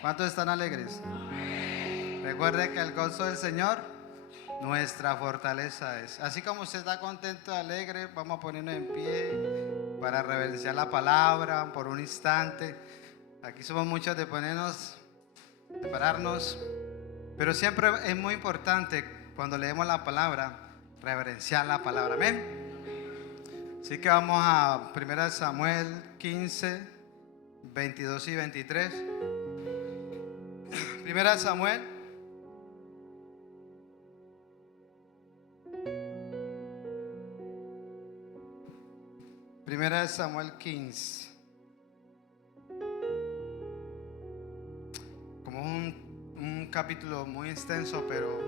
¿Cuántos están alegres? Recuerde que el gozo del Señor, nuestra fortaleza es. Así como usted está contento, alegre, vamos a ponernos en pie para reverenciar la palabra por un instante. Aquí somos muchos de pararnos, pero siempre es muy importante cuando leemos la palabra, reverenciar la palabra. Amén. Así que vamos a 1 Samuel 15, 22 y 23. 1 Samuel 15. Como un capítulo muy extenso, pero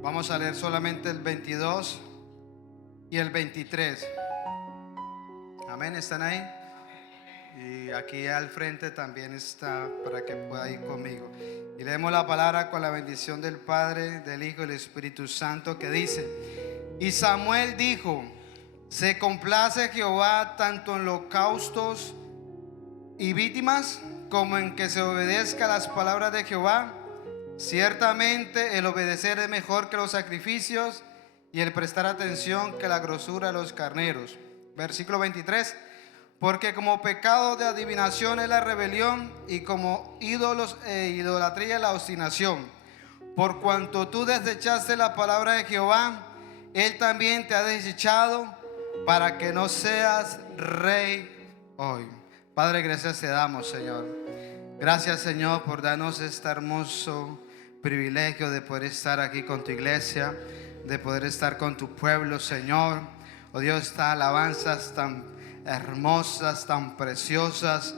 vamos a leer solamente el 22 y el 23. Amén, ¿están ahí? Y aquí al frente también está para que pueda ir conmigo. Y leemos la palabra con la bendición del Padre, del Hijo y del Espíritu Santo, que dice: Y Samuel dijo: ¿se complace Jehová tanto en holocaustos y víctimas como en que se obedezca las palabras de Jehová? Ciertamente el obedecer es mejor que los sacrificios, y el prestar atención que la grosura de los carneros. Versículo 23. Porque como pecado de adivinación es la rebelión, y como ídolos e idolatría la obstinación. Por cuanto tú desechaste la palabra de Jehová, Él también te ha desechado, para que no seas rey hoy. Padre, gracias te damos, Señor. Gracias, Señor, por darnos este hermoso privilegio de poder estar aquí con tu iglesia, de poder estar con tu pueblo, Señor. Oh Dios, estas alabanzas tan hermosas, tan preciosas,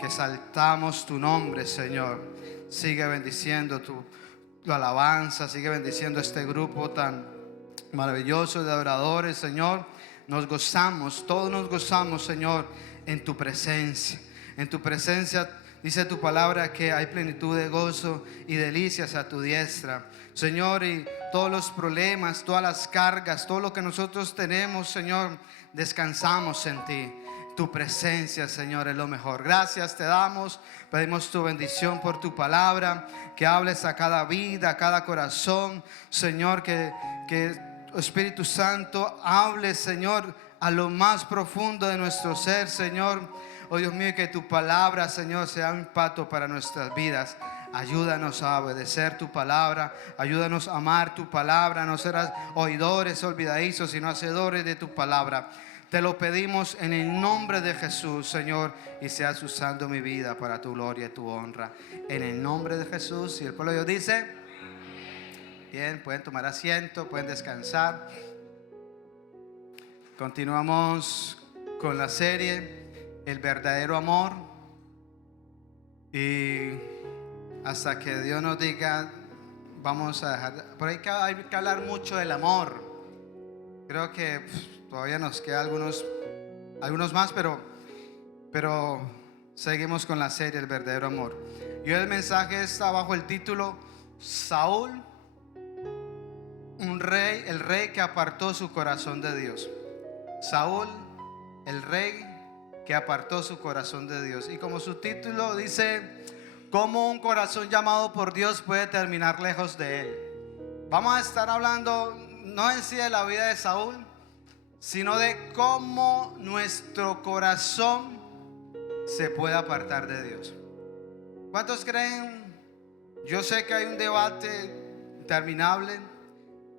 que saltamos tu nombre, Señor. Sigue bendiciendo tu alabanza, sigue bendiciendo este grupo tan maravilloso de adoradores, Señor. Nos gozamos, todos nos gozamos, Señor, en tu presencia. En tu presencia dice tu palabra que hay plenitud de gozo y delicias a tu diestra, Señor. Y todos los problemas, todas las cargas, todo lo que nosotros tenemos, Señor, descansamos en ti. Tu presencia, Señor, es lo mejor. Gracias te damos. Pedimos tu bendición por tu palabra, que hables a cada vida, a cada corazón, Señor, que Espíritu Santo hable, Señor, a lo más profundo de nuestro ser, Señor. Oh Dios mío, que tu palabra, Señor, sea un impacto para nuestras vidas. Ayúdanos a obedecer tu palabra, ayúdanos a amar tu palabra, no serás oidores olvidadizos, sino hacedores de tu palabra. Te lo pedimos en el nombre de Jesús, Señor, y seas usando mi vida para tu gloria y tu honra. En el nombre de Jesús. Y el pueblo de Dios dice: bien, pueden tomar asiento, pueden descansar. Continuamos con la serie El verdadero amor. Y hasta que Dios nos diga, vamos a dejar. Por ahí hay que hablar mucho del amor. Creo que todavía nos queda algunos más, pero seguimos con la serie El verdadero amor. Y hoy el mensaje está bajo el título: Saúl, el rey que apartó su corazón de Dios. Saúl, el rey que apartó su corazón de Dios. Y como su título dice: ¿cómo un corazón llamado por Dios puede terminar lejos de Él? Vamos a estar hablando no en sí de la vida de Saúl, sino de cómo nuestro corazón se puede apartar de Dios. ¿Cuántos creen? Yo sé que hay un debate interminable,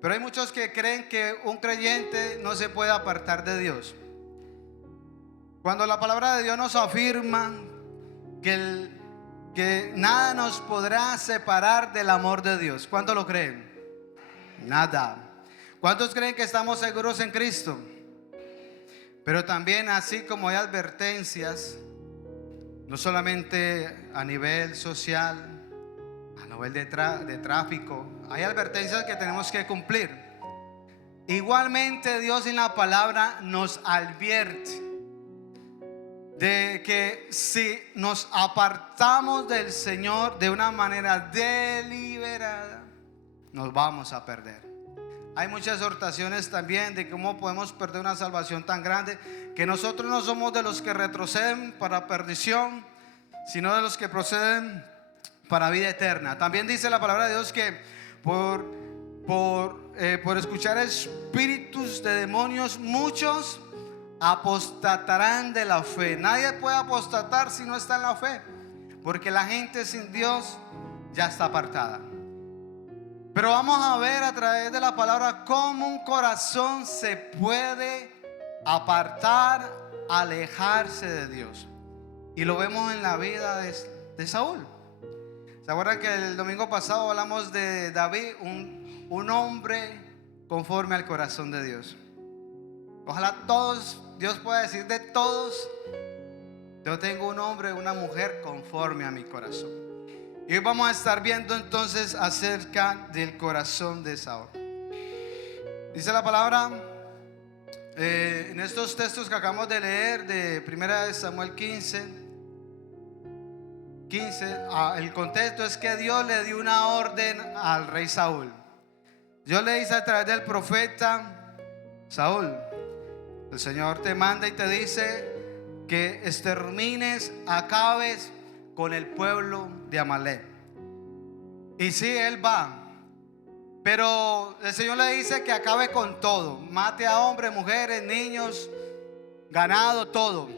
pero hay muchos que creen que un creyente no se puede apartar de Dios. Cuando la palabra de Dios nos afirma que nada nos podrá separar del amor de Dios. ¿Cuántos lo creen? Nada. ¿Cuántos creen que estamos seguros en Cristo? Pero también, así como hay advertencias, no solamente a nivel social, a nivel de tráfico, hay advertencias que tenemos que cumplir. Igualmente, Dios en la palabra nos advierte de que si nos apartamos del Señor de una manera deliberada, nos vamos a perder. Hay muchas exhortaciones también de cómo podemos perder una salvación tan grande, que nosotros no somos de los que retroceden para perdición, sino de los que proceden para vida eterna. También dice la palabra de Dios que por escuchar espíritus de demonios, muchos apostatarán de la fe. Nadie puede apostatar si no está en la fe, porque la gente sin Dios ya está apartada. Pero vamos a ver a través de la palabra cómo un corazón se puede apartar, alejarse de Dios. Y lo vemos en la vida de Saúl. ¿Se acuerdan que el domingo pasado hablamos de David, un hombre conforme al corazón de Dios? Ojalá todos, Dios pueda decir de todos, yo tengo un hombre, una mujer conforme a mi corazón. Y hoy vamos a estar viendo entonces acerca del corazón de Saúl. Dice la palabra en estos textos que acabamos de leer de 1 Samuel 15, el contexto es que Dios le dio una orden al rey Saúl. Dios le dice a través del profeta: Saúl, el Señor te manda y te dice que extermines, acabes con el pueblo de Amalek. Y sí, él va, pero el Señor le dice que acabe con todo, mate a hombres, mujeres, niños, ganado, todo.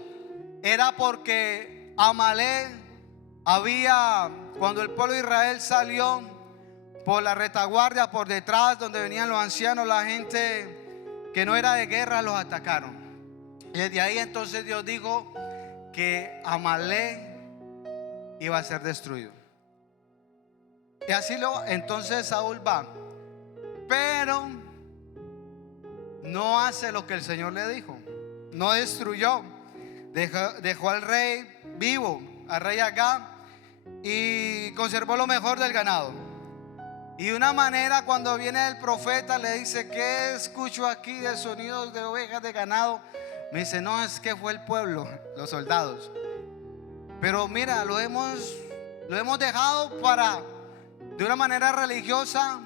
Era porque Amalek cuando el pueblo de Israel salió por la retaguardia, por detrás donde venían los ancianos, la gente que no era de guerra, los atacaron. Y desde ahí entonces Dios dijo que Amalek iba a ser destruido. Y así entonces Saúl va, pero no hace lo que el Señor le dijo. No destruyó, dejó al rey vivo, al rey Agag, y conservó lo mejor del ganado. Y de una manera, cuando viene el profeta, le dice: ¿qué escucho aquí de sonidos de ovejas, de ganado? Me dice: no, es que fue el pueblo, los soldados. Pero mira, lo hemos dejado para, de una manera religiosa,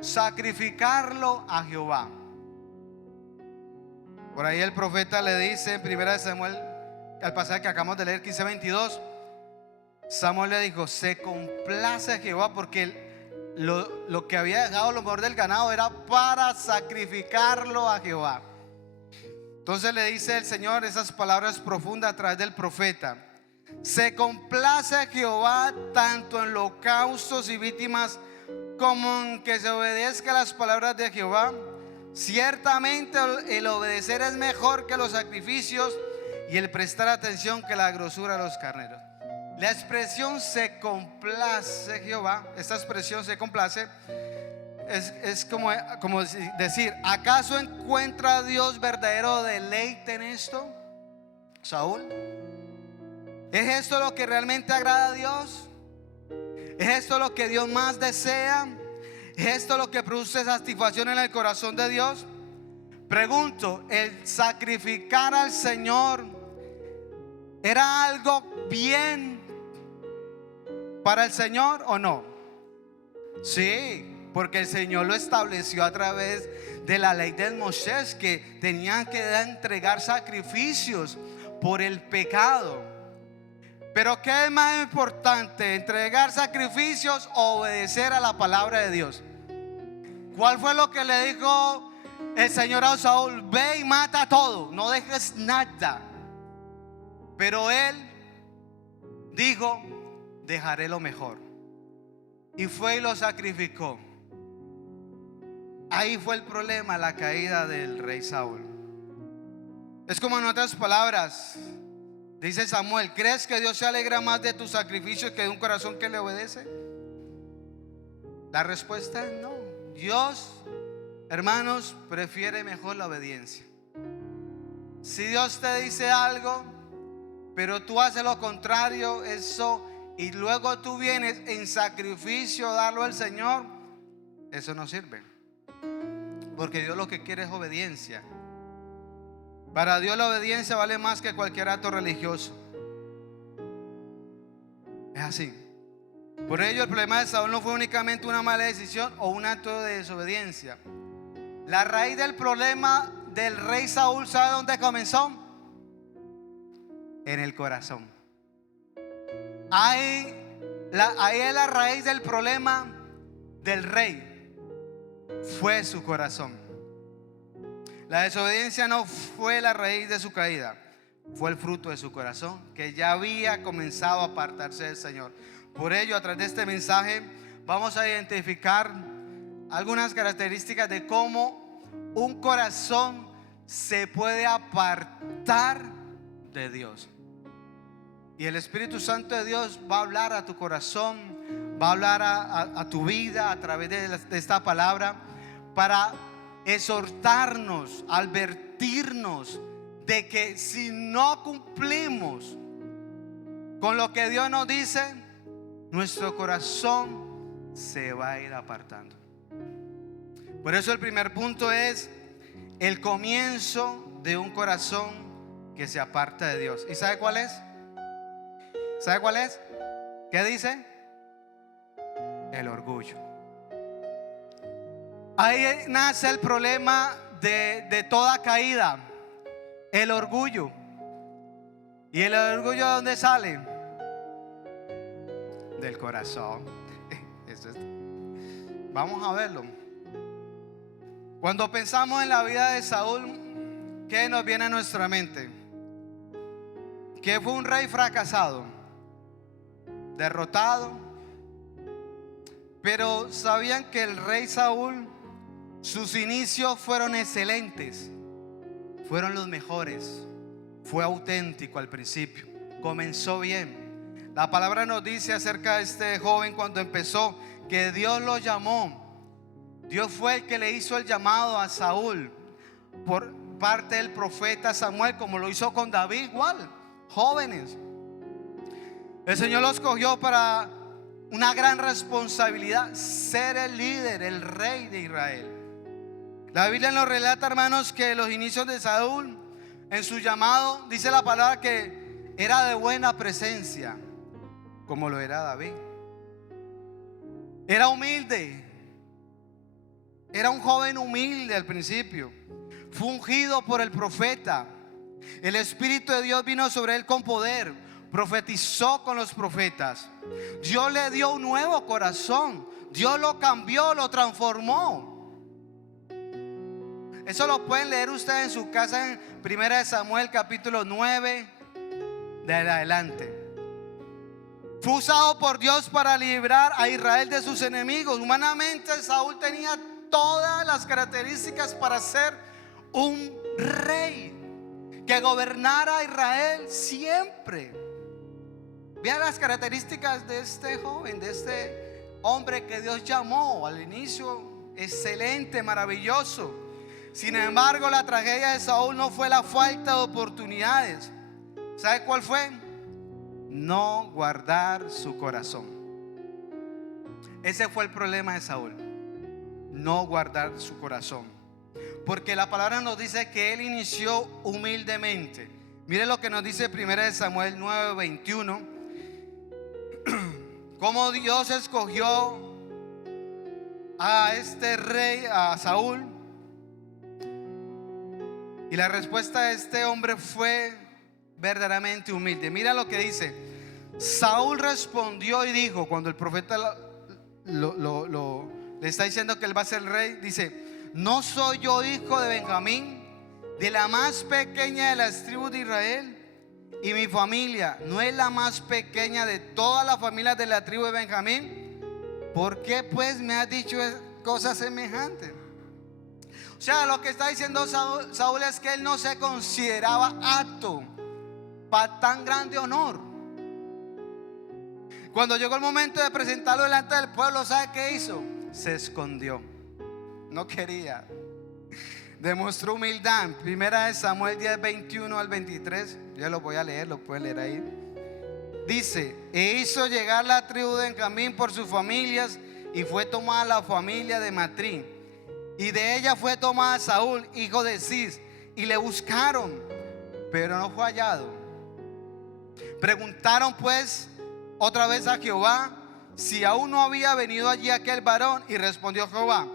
sacrificarlo a Jehová. Por ahí el profeta le dice en 1 Samuel, al pasaje que acabamos de leer, 15:22, Samuel le dijo: se complace Jehová, porque lo que había dejado, lo mejor del ganado, era para sacrificarlo a Jehová. Entonces le dice el Señor esas palabras profundas a través del profeta: se complace Jehová tanto en holocaustos y víctimas como en que se obedezca las palabras de Jehová. Ciertamente el obedecer es mejor que los sacrificios, y el prestar atención que la grosura de los carneros. La expresión se complace Jehová, esta expresión se complace, es como decir: ¿acaso encuentra Dios verdadero deleite en esto, Saúl? ¿Es esto lo que realmente agrada a Dios? ¿Es esto lo que Dios más desea? ¿Es esto lo que produce satisfacción en el corazón de Dios? Pregunto, ¿el sacrificar al Señor era algo bien para el Señor o no? Sí, porque el Señor lo estableció a través de la ley de Moisés, que tenían que entregar sacrificios por el pecado. Pero ¿qué es más importante? ¿Entregar sacrificios o obedecer a la palabra de Dios? ¿Cuál fue lo que le dijo el Señor a Saúl? Ve y mata todo, no dejes nada. Pero él dijo: dejaré lo mejor. Y fue y lo sacrificó. Ahí fue el problema, la caída del rey Saúl. Es como en otras palabras, dice Samuel: ¿crees que Dios se alegra más de tus sacrificios que de un corazón que le obedece? La respuesta es no. Dios, hermanos, prefiere mejor la obediencia. Si Dios te dice algo, pero tú haces lo contrario, eso, y luego tú vienes en sacrificio a darlo al Señor, eso no sirve. Porque Dios lo que quiere es obediencia. Para Dios la obediencia vale más que cualquier acto religioso. Es así. Por ello el problema de Saúl no fue únicamente una mala decisión o un acto de desobediencia. La raíz del problema del rey Saúl, ¿sabe dónde comenzó? En el corazón. Ahí Ahí es la raíz del problema del rey. Fue su corazón. La desobediencia no fue la raíz de su caída, fue el fruto de su corazón, que ya había comenzado a apartarse del Señor. Por ello, a través de este mensaje vamos a identificar algunas características de cómo un corazón se puede apartar de Dios. Y el Espíritu Santo de Dios va a hablar a tu corazón, va a hablar a tu vida a través de esta palabra, para exhortarnos, advertirnos de que si no cumplimos con lo que Dios nos dice, nuestro corazón se va a ir apartando. Por eso el primer punto es el comienzo de un corazón que se aparta de Dios. ¿Y sabe cuál es? ¿Sabe cuál es? ¿Qué dice? El orgullo. Ahí nace el problema de toda caída. El orgullo. ¿Y el orgullo de dónde sale? Del corazón. Vamos a verlo. Cuando pensamos en la vida de Saúl, ¿qué nos viene a nuestra mente? Que fue un rey fracasado, derrotado. Pero sabían que el rey Saúl, sus inicios fueron excelentes, fueron los mejores. Fue auténtico al principio, comenzó bien. La palabra nos dice acerca de este joven cuando empezó que Dios lo llamó. Dios fue el que le hizo el llamado a Saúl por parte del profeta Samuel, como lo hizo con David igual, jóvenes. El Señor los escogió para una gran responsabilidad, ser el líder, el rey de Israel. La Biblia nos relata, hermanos, que los inicios de Saúl, en su llamado, dice la palabra que era de buena presencia, como lo era David. Era humilde. Era un joven humilde al principio. Fue ungido por el profeta. El Espíritu de Dios vino sobre él con poder. Profetizó con los profetas. Dios le dio un nuevo corazón. Dios lo cambió, lo transformó. Eso lo pueden leer ustedes en su casa en 1 Samuel capítulo 9 de adelante. Fue usado por Dios para librar a Israel de sus enemigos. Humanamente Saúl tenía todas las características para ser un rey que gobernara a Israel siempre. Vean las características de este joven, de este hombre que Dios llamó al inicio, excelente, maravilloso. Sin embargo, la tragedia de Saúl no fue la falta de oportunidades. ¿Sabe cuál fue? No guardar su corazón. Ese fue el problema de Saúl. No guardar su corazón. Porque la palabra nos dice que él inició humildemente. Mire lo que nos dice 1 Samuel 9:21. Cómo Dios escogió a este rey, a Saúl. Y la respuesta de este hombre fue verdaderamente humilde. Mira lo que dice. Saúl respondió y dijo, cuando el profeta le está diciendo que él va a ser el rey, dice: ¿no soy yo hijo de Benjamín, de la más pequeña de las tribus de Israel? Y mi familia no es la más pequeña de todas las familias de la tribu de Benjamín. ¿Por qué pues me has dicho cosas semejantes? O sea, lo que está diciendo Saúl es que él no se consideraba apto para tan grande honor. Cuando llegó el momento de presentarlo delante del pueblo, ¿sabe qué hizo? Se escondió. No quería. Demostró humildad. Primera de Samuel 10:21 al 23. Ya lo voy a leer, lo puede leer ahí. Dice: e hizo llegar la tribu de Benjamín por sus familias, y fue tomada la familia de Matrí, y de ella fue tomada Saúl, hijo de Cis, y le buscaron, pero no fue hallado. Preguntaron pues otra vez a Jehová si aún no había venido allí aquel varón, y respondió Jehová: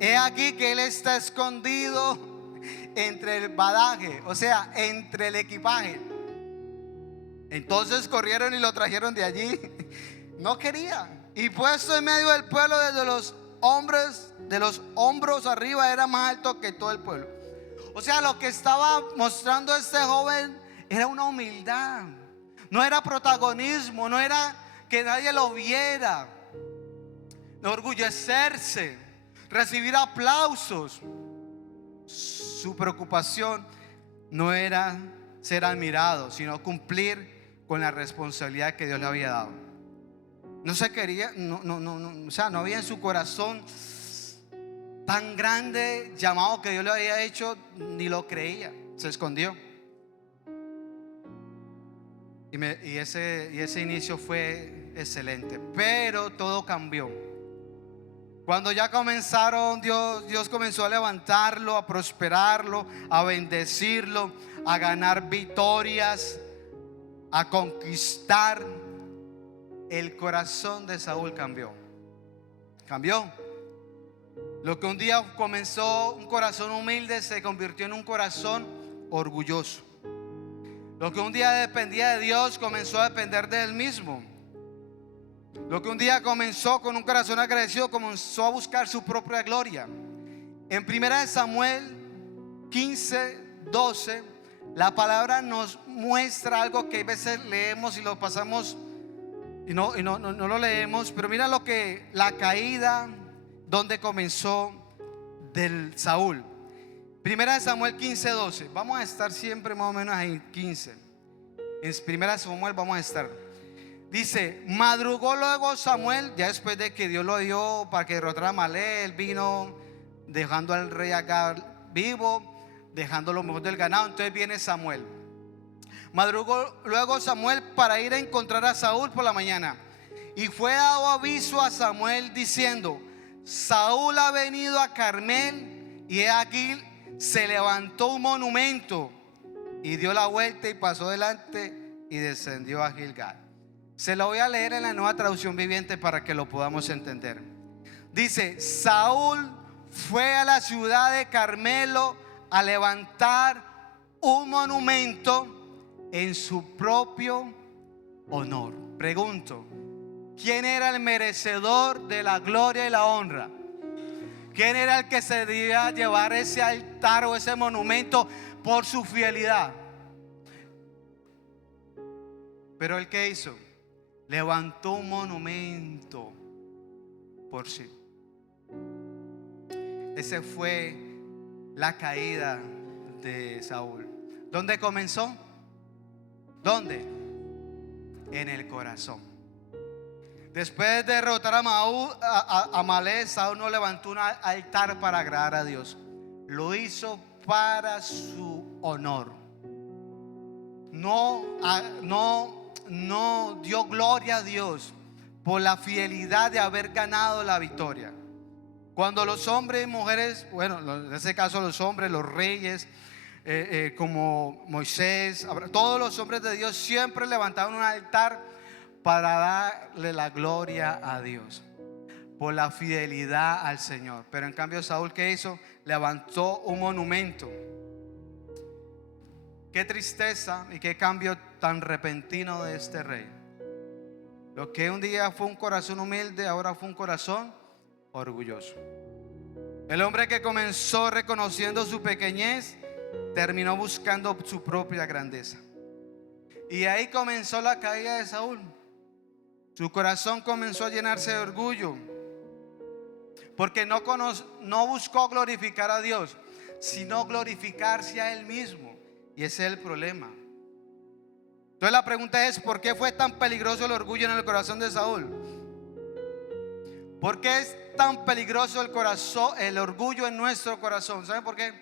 he aquí que él está escondido entre el bagaje, o sea, entre el equipaje. Entonces corrieron y lo trajeron de allí. No quería. Y puesto en medio del pueblo desde los hombres, de los hombros arriba, era más alto que todo el pueblo. O sea, lo que estaba mostrando este joven era una humildad. No era protagonismo, no era que nadie lo viera. Enorgullecerse, recibir aplausos. Su preocupación no era ser admirado, sino cumplir con la responsabilidad que Dios le había dado. No se quería, o sea, no había en su corazón tan grande llamado que Dios le había hecho, ni lo creía, se escondió. Y ese inicio fue excelente, pero todo cambió. Cuando ya comenzaron, Dios comenzó a levantarlo, a prosperarlo, a bendecirlo, a ganar victorias, a conquistar. El corazón de Saúl cambió. Cambió. Lo que un día comenzó un corazón humilde se convirtió en un corazón orgulloso. Lo que un día dependía de Dios comenzó a depender de él mismo. Lo que un día comenzó con un corazón agradecido comenzó a buscar su propia gloria. En 1 Samuel 15:12, la palabra nos muestra algo que a veces leemos y lo pasamos y no lo leemos. Pero mira lo que la caída, donde comenzó del Saúl. 1 Samuel 15:12. Vamos a estar siempre más o menos en 15. En 1 Samuel vamos a estar. Dice: madrugó luego Samuel, ya después de que Dios lo dio para que derrotara a Amalek. Él vino dejando al rey Agag vivo, dejando lo mejor del ganado. Entonces viene Samuel. Madrugó luego Samuel para ir a encontrar a Saúl por la mañana. Y fue dado aviso a Samuel diciendo: Saúl ha venido a Carmel, y he aquí se levantó un monumento. Y dio la vuelta y pasó delante y descendió a Gilgal. Se lo voy a leer en la Nueva Traducción Viviente para que lo podamos entender. Dice: Saúl fue a la ciudad de Carmelo a levantar un monumento en su propio honor. Pregunto: ¿quién era el merecedor de la gloria y la honra? ¿Quién era el que se debía llevar ese altar o ese monumento por su fidelidad? Pero ¿el qué hizo? Levantó un monumento por sí. Esa fue la caída de Saúl. ¿Dónde comenzó? ¿Dónde? En el corazón. Después de derrotar a Amalek, Saúl no levantó un altar para agradar a Dios. Lo hizo para su honor. No dio gloria a Dios por la fidelidad de haber ganado la victoria. Cuando los hombres y mujeres, bueno, en ese caso los hombres, los reyes, como Moisés, todos los hombres de Dios siempre levantaban un altar para darle la gloria a Dios por la fidelidad al Señor. Pero en cambio Saúl, ¿qué hizo? Levantó un monumento. Qué tristeza y qué cambio tan repentino de este rey. Lo que un día fue un corazón humilde, ahora fue un corazón orgulloso. El hombre que comenzó reconociendo su pequeñez, terminó buscando su propia grandeza. Y ahí comenzó la caída de Saúl. Su corazón comenzó a llenarse de orgullo, porque no buscó glorificar a Dios, sino glorificarse a él mismo. Y ese es el problema. Entonces la pregunta es: ¿por qué fue tan peligroso el orgullo en el corazón de Saúl? ¿Por qué es tan peligroso el orgullo en nuestro corazón? ¿Saben por qué?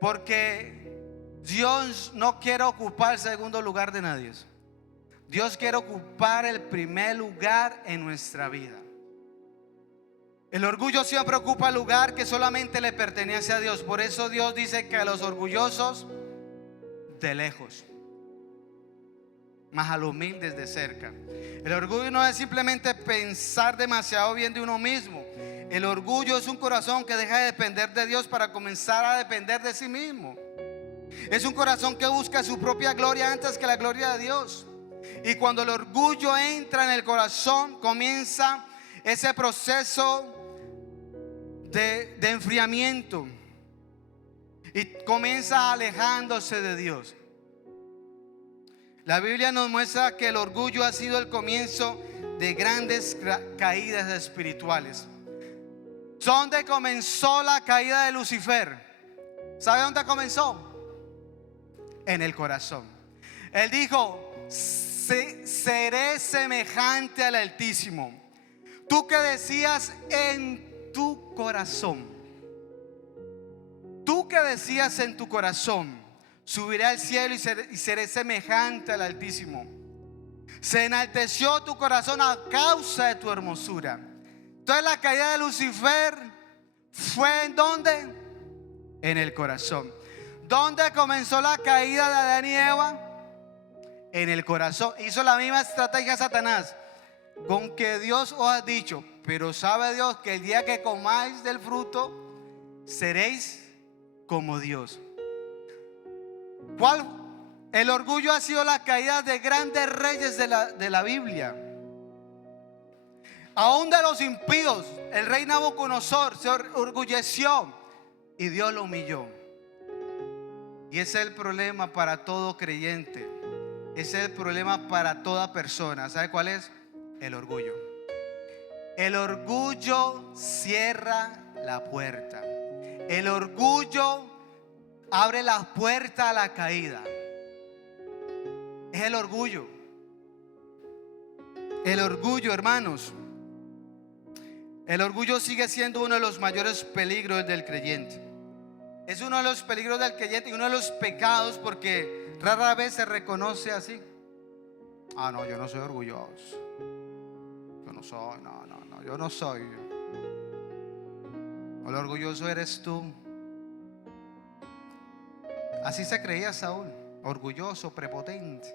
Porque Dios no quiere ocupar el segundo lugar de nadie. Dios quiere ocupar el primer lugar en nuestra vida. El orgullo siempre ocupa el lugar que solamente le pertenece a Dios. Por eso Dios dice que a los orgullosos de lejos, más a los humildes de cerca. El orgullo no es simplemente pensar demasiado bien de uno mismo. El orgullo es un corazón que deja de depender de Dios para comenzar a depender de sí mismo. Es un corazón que busca su propia gloria antes que la gloria de Dios. Y cuando el orgullo entra en el corazón, comienza ese proceso de enfriamiento y comienza alejándose de Dios. La Biblia nos muestra que el orgullo ha sido el comienzo de grandes caídas espirituales. ¿Dónde comenzó la caída de Lucifer? ¿Sabe dónde comenzó? En el corazón. Él dijo: seré semejante al Altísimo. Tú que decías en tu corazón, tú que decías en tu corazón, subiré al cielo y seré semejante al Altísimo. Se enalteció tu corazón a causa de tu hermosura. Entonces la caída de Lucifer fue ¿en dónde? En el corazón. ¿Dónde comenzó la caída de Adán y Eva? En el corazón. Hizo la misma estrategia Satanás. Con que Dios os ha dicho, pero sabe Dios que el día que comáis del fruto seréis como Dios. ¿Cuál? El orgullo ha sido la caída de grandes reyes de la Biblia. Aún de los impíos, el rey Nabucodonosor se orgulleció y Dios lo humilló. Y ese es el problema para todo creyente. Ese es el problema para toda persona. ¿Sabe cuál es? El orgullo. El orgullo cierra la puerta. El orgullo abre la puerta a la caída. Es el orgullo. El orgullo, hermanos. El orgullo sigue siendo uno de los mayores peligros del creyente. Es uno de los peligros del creyente y uno de los pecados, porque rara vez se reconoce así. Ah, no, yo no soy orgulloso. Yo no soy, no, yo no soy. El orgulloso eres tú. Así se creía Saúl, orgulloso, prepotente.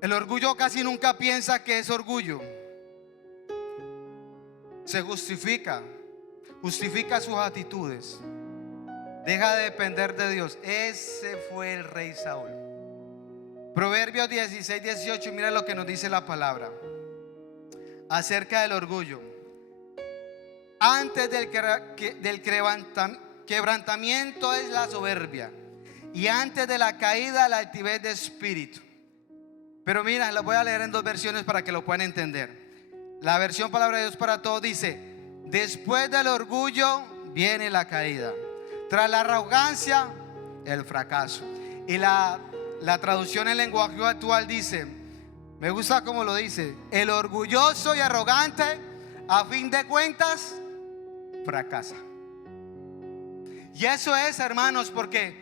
El orgullo casi nunca piensa que es orgullo. Se justifica sus actitudes. Deja de depender de Dios. Ese fue el rey Saúl. Proverbios 16, 18, mira lo que nos dice la palabra acerca del orgullo. Antes del quebrantamiento es la soberbia, y antes de la caída la altivez de espíritu. Pero mira, lo voy a leer en dos versiones para que lo puedan entender. La versión Palabra de Dios para Todos dice: después del orgullo viene la caída, tras la arrogancia el fracaso. Y la traducción en lenguaje actual dice, me gusta como lo dice: el orgulloso y arrogante a fin de cuentas fracasa. Y eso es, hermanos, porque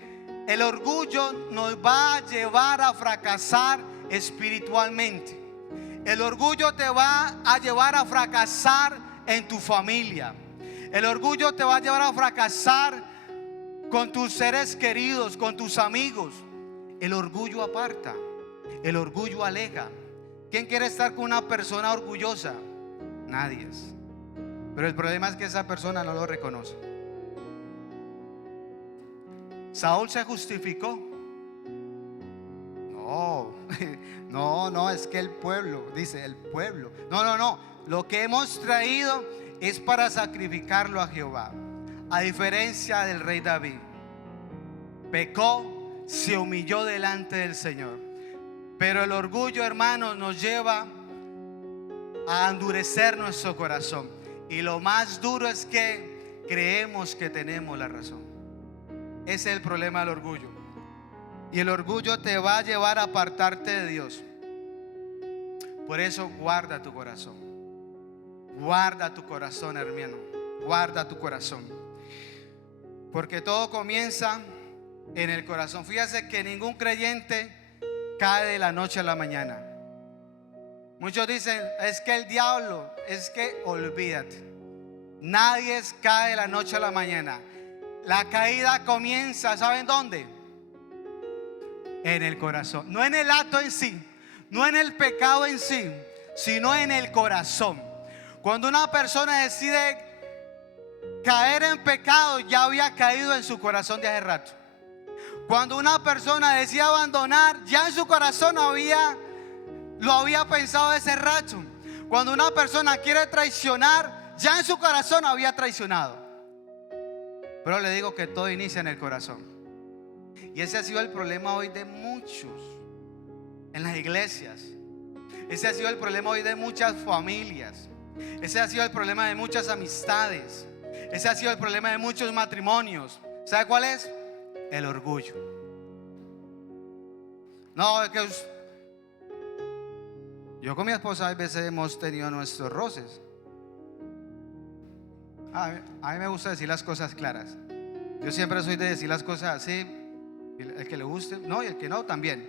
el orgullo nos va a llevar a fracasar espiritualmente. El orgullo te va a llevar a fracasar en tu familia. El orgullo te va a llevar a fracasar con tus seres queridos, con tus amigos. El orgullo aparta, el orgullo aleja. ¿Quién quiere estar con una persona orgullosa? Nadie. Pero el problema es que esa persona no lo reconoce. Saúl se justificó. No, es que el pueblo, dice el pueblo. No. Lo que hemos traído es para sacrificarlo a Jehová. A diferencia del rey David, pecó, se humilló delante del Señor. Pero el orgullo, hermanos, nos lleva a endurecer nuestro corazón. Y lo más duro es que creemos que tenemos la razón. Ese es el problema del orgullo. Y el orgullo te va a llevar a apartarte de Dios. Por eso guarda tu corazón. Guarda tu corazón, hermano. Guarda tu corazón. Porque todo comienza en el corazón. Fíjate que ningún creyente cae de la noche a la mañana. Muchos dicen, es que el diablo, es que olvídate. Nadie cae de la noche a la mañana. La caída comienza, ¿saben dónde? En el corazón. No en el acto en sí, no en el pecado en sí, sino en el corazón. Cuando una persona decide caer en pecado, ya había caído en su corazón de hace rato. Cuando una persona decía abandonar, ya en su corazón lo había pensado de ese rato. Cuando una persona quiere traicionar, ya en su corazón había traicionado. Pero le digo que todo inicia en el corazón. Y ese ha sido el problema hoy de muchos en las iglesias. Ese ha sido el problema hoy de muchas familias. Ese ha sido el problema de muchas amistades. Ese ha sido el problema de muchos matrimonios. ¿Sabe cuál es? El orgullo. No, es que yo con mi esposa a veces hemos tenido nuestros roces. A mí me gusta decir las cosas claras. Yo siempre soy de decir las cosas así. El que le guste, no, y el que no, también.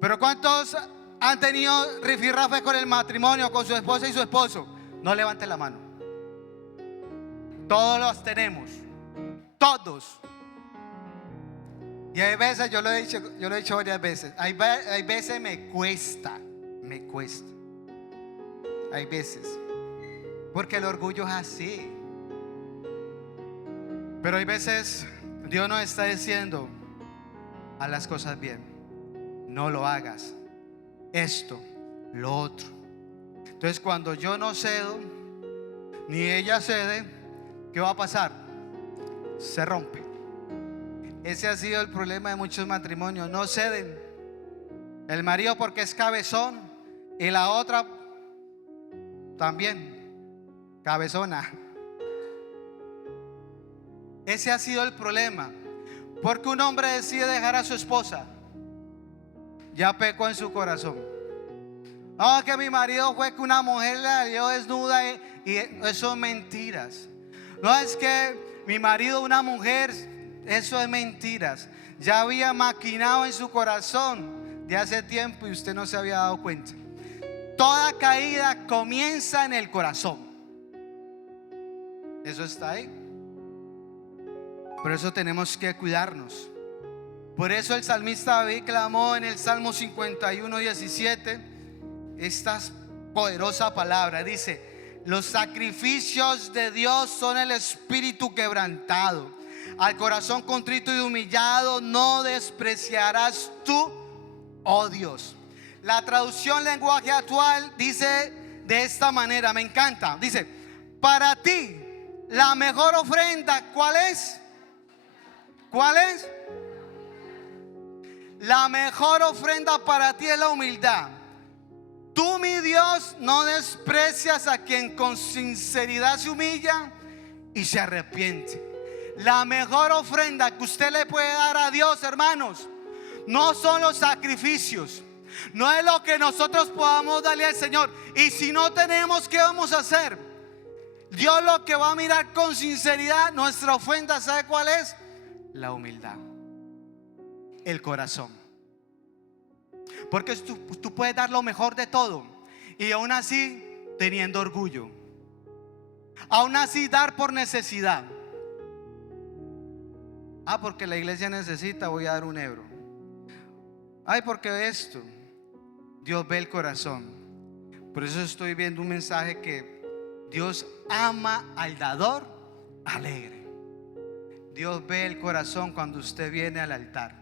Pero ¿cuántos han tenido rifirrafe con el matrimonio, con su esposa y su esposo? No levanten la mano. Todos los tenemos. Todos. Y hay veces, yo lo he dicho varias veces, hay veces me cuesta. Hay veces. Porque el orgullo es así. Pero hay veces Dios nos está diciendo: haz las cosas bien, no lo hagas esto, lo otro. Entonces cuando yo no cedo, ni ella cede, ¿qué va a pasar? Se rompe. Ese ha sido el problema de muchos matrimonios. No ceden. El marido porque es cabezón y la otra también cabezona. Ese ha sido el problema. Porque un hombre decide dejar a su esposa, ya pecó en su corazón. No, que mi marido fue que una mujer la dio desnuda y eso es mentiras. No, es que mi marido una mujer, eso es mentiras. Ya había maquinado en su corazón de hace tiempo y usted no se había dado cuenta. Toda caída comienza en el corazón. Eso está ahí. Por eso tenemos que cuidarnos. Por eso el salmista David clamó en el Salmo 51:17 esta poderosa palabra. Dice: los sacrificios de Dios son el espíritu quebrantado. Al corazón contrito y humillado no despreciarás tú, oh Dios. La traducción lenguaje actual dice de esta manera, me encanta. Dice: para ti la mejor ofrenda, ¿cuál es? ¿Cuál es? La mejor ofrenda para ti es la humildad. Tú, mi Dios, no desprecias a quien con sinceridad se humilla y se arrepiente. La mejor ofrenda que usted le puede dar a Dios, hermanos, no son los sacrificios, no es lo que nosotros podamos darle al Señor. Y si no tenemos, ¿qué vamos a hacer? Dios lo que va a mirar con sinceridad, nuestra ofrenda, ¿sabe cuál es? La humildad, el corazón. Porque tú puedes dar lo mejor de todo y aún así teniendo orgullo, aún así dar por necesidad. Porque la iglesia necesita, voy a dar €1. Porque esto. Dios ve el corazón. Por eso estoy viendo un mensaje que Dios ama al dador alegre. Dios ve el corazón cuando usted viene al altar.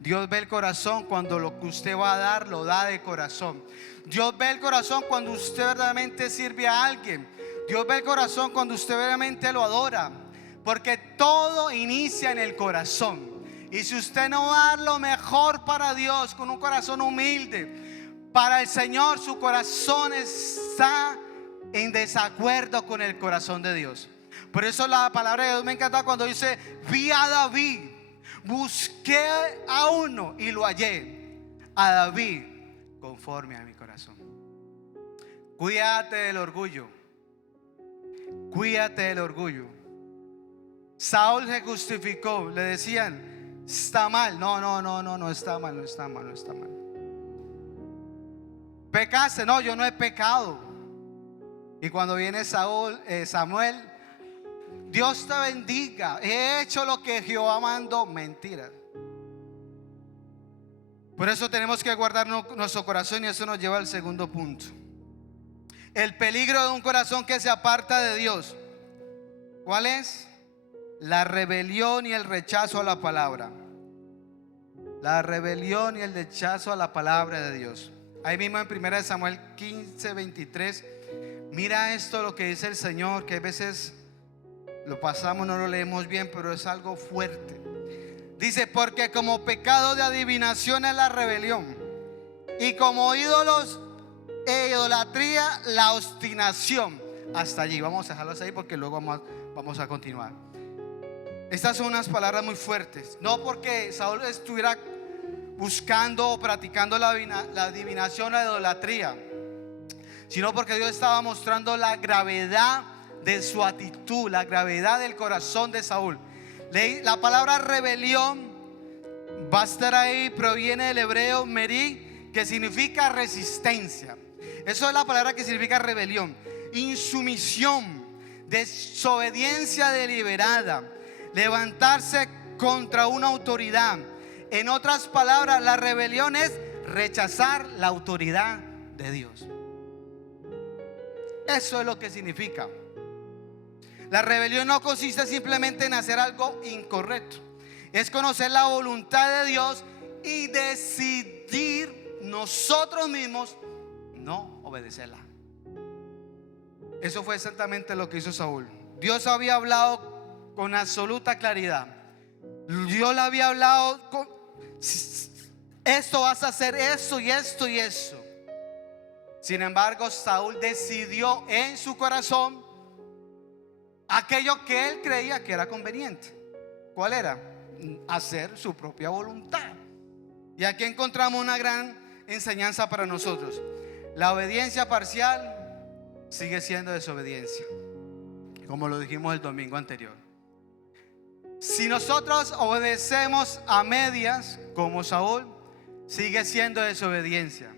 Dios ve el corazón cuando lo que usted va a dar lo da de corazón. Dios ve el corazón cuando usted verdaderamente sirve a alguien. Dios ve el corazón cuando usted verdaderamente lo adora. Porque todo inicia en el corazón. Y si usted no va a dar lo mejor para Dios con un corazón humilde para el Señor, su corazón está en desacuerdo con el corazón de Dios. Por eso la palabra de Dios me encanta cuando dice: vi a David, busqué a uno y lo hallé, a David conforme a mi corazón. Cuídate del orgullo. Cuídate del orgullo. Saúl se justificó, le decían: está mal. No está mal, no está mal. Pecaste, no, yo no he pecado. Y cuando viene Samuel, Dios te bendiga, he hecho lo que Jehová mandó. Mentira. Por eso tenemos que guardar nuestro corazón, y eso nos lleva al segundo punto: el peligro de un corazón que se aparta de Dios. ¿Cuál es? La rebelión y el rechazo a la palabra. La rebelión y el rechazo a la palabra de Dios. Ahí mismo en 1 Samuel 15:23. Mira esto lo que dice el Señor, que a veces lo pasamos, no lo leemos bien, pero es algo fuerte. Dice: porque como pecado de adivinación es la rebelión, y como ídolos e idolatría la obstinación. Hasta allí, vamos a dejarlos ahí porque luego vamos a continuar. Estas son unas palabras muy fuertes. No porque Saúl estuviera buscando o practicando la adivinación o la idolatría, sino porque Dios estaba mostrando la gravedad de su actitud, la gravedad del corazón de Saúl. La palabra rebelión va a estar ahí, proviene del hebreo merí, que significa resistencia. Eso es la palabra que significa rebelión. Insumisión, desobediencia deliberada, levantarse contra una autoridad. En otras palabras, la rebelión es rechazar la autoridad de Dios. Eso es lo que significa. La rebelión no consiste simplemente en hacer algo incorrecto. Es conocer la voluntad de Dios y decidir nosotros mismos no obedecerla. Eso fue exactamente lo que hizo Saúl. Dios había hablado con absoluta claridad. Dios le había hablado esto vas a hacer, esto y esto y esto. Sin embargo, Saúl decidió en su corazón aquello que él creía que era conveniente. ¿Cuál era? Hacer su propia voluntad. Y aquí encontramos una gran enseñanza para nosotros. La obediencia parcial sigue siendo desobediencia, como lo dijimos el domingo anterior. Si nosotros obedecemos a medias, como Saúl, sigue siendo desobediencia.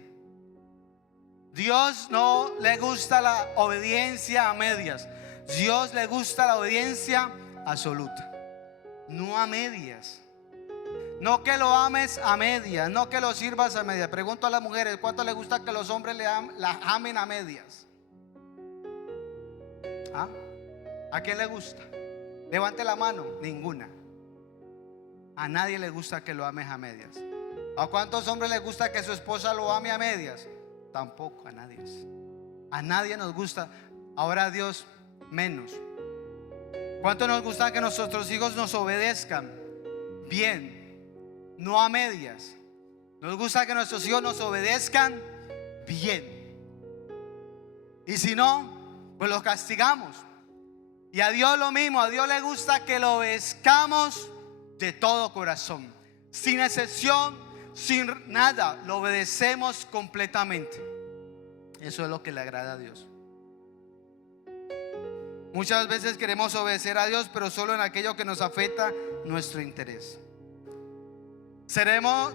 Dios no le gusta la obediencia a medias. Dios le gusta la obediencia absoluta, no a medias. No que lo ames a medias, no que lo sirvas a medias. Pregunto a las mujeres: ¿cuánto les gusta que los hombres la amen a medias? ¿Ah? ¿A quién le gusta? Levante la mano. Ninguna. A nadie le gusta que lo ames a medias. ¿A cuántos hombres les gusta que su esposa lo ame a medias? Tampoco, a nadie. A nadie nos gusta. Ahora a Dios menos. ¿Cuánto nos gusta que nuestros hijos nos obedezcan bien, no a medias? Nos gusta que nuestros hijos nos obedezcan bien. Y si no, pues los castigamos. Y a Dios lo mismo. A Dios le gusta que lo obedezcamos de todo corazón, sin excepción, sin nada. Lo obedecemos completamente. Eso es lo que le agrada a Dios. Muchas veces queremos obedecer a Dios, pero solo en aquello que nos afecta nuestro interés.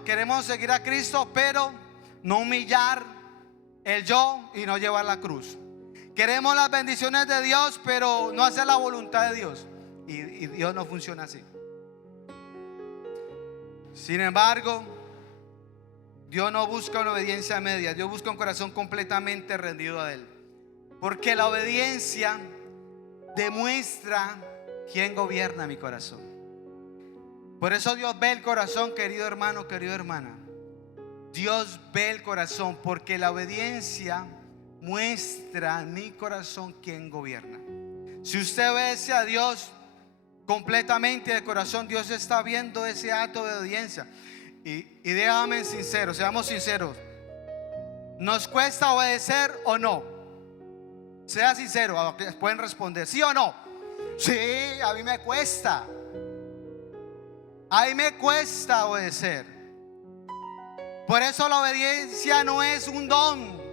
Queremos seguir a Cristo, pero no humillar el yo y no llevar la cruz. Queremos las bendiciones de Dios, pero no hacer la voluntad de Dios. Y Dios no funciona así. Sin embargo, Dios no busca una obediencia media. Dios busca un corazón completamente rendido a Él. Porque la obediencia demuestra quién gobierna mi corazón. Por eso Dios ve el corazón, querido hermano, querida hermana. Dios ve el corazón, porque la obediencia muestra en mi corazón quién gobierna. Si usted obedece a Dios completamente de corazón, Dios está viendo ese acto de obediencia. Y déjame sincero, seamos sinceros. ¿Nos cuesta obedecer o no? Sea sincero, pueden responder ¿sí o no? Sí, a mí me cuesta. A mí me cuesta obedecer. Por eso la obediencia no es un don.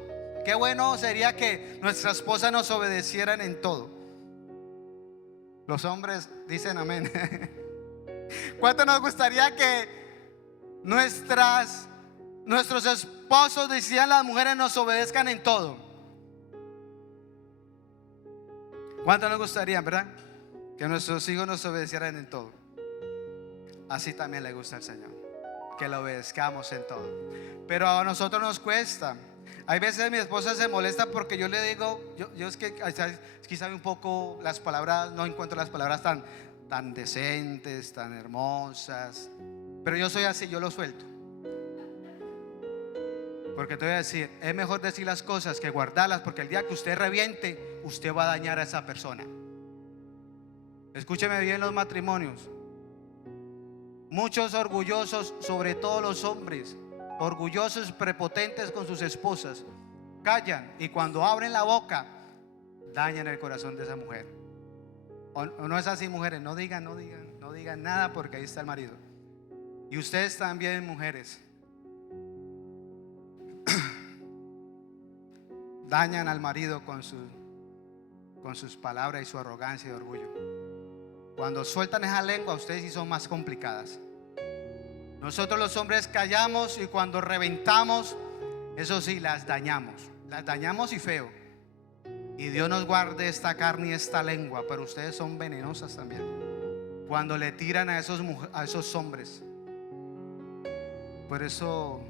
Qué bueno sería que nuestras esposas nos obedecieran en todo. Los hombres dicen amén. ¿Cuánto nos gustaría que nuestros esposos, decían las mujeres, nos obedezcan en todo? ¿Cuánto nos gustaría, verdad? Que nuestros hijos nos obedecieran en todo. Así también le gusta al Señor, que lo obedezcamos en todo. Pero a nosotros nos cuesta. Hay veces mi esposa se molesta porque yo le digo, yo es que quizá un poco las palabras, no encuentro las palabras tan decentes, tan hermosas. Pero yo soy así, yo lo suelto. Porque te voy a decir, es mejor decir las cosas que guardarlas, porque el día que usted reviente, usted va a dañar a esa persona. Escúcheme bien los matrimonios. Muchos orgullosos, sobre todo los hombres, orgullosos, prepotentes con sus esposas, callan y cuando abren la boca, dañan el corazón de esa mujer. ¿O no es así, mujeres? No digan nada, porque ahí está el marido. Y ustedes también, mujeres, dañan al marido con sus palabras y su arrogancia y orgullo. Cuando sueltan esa lengua, ustedes sí son más complicadas. Nosotros los hombres callamos y cuando reventamos, eso sí, las dañamos y feo. Y Dios nos guarde esta carne y esta lengua, pero ustedes son venenosas también. Cuando le tiran a esos hombres. Por eso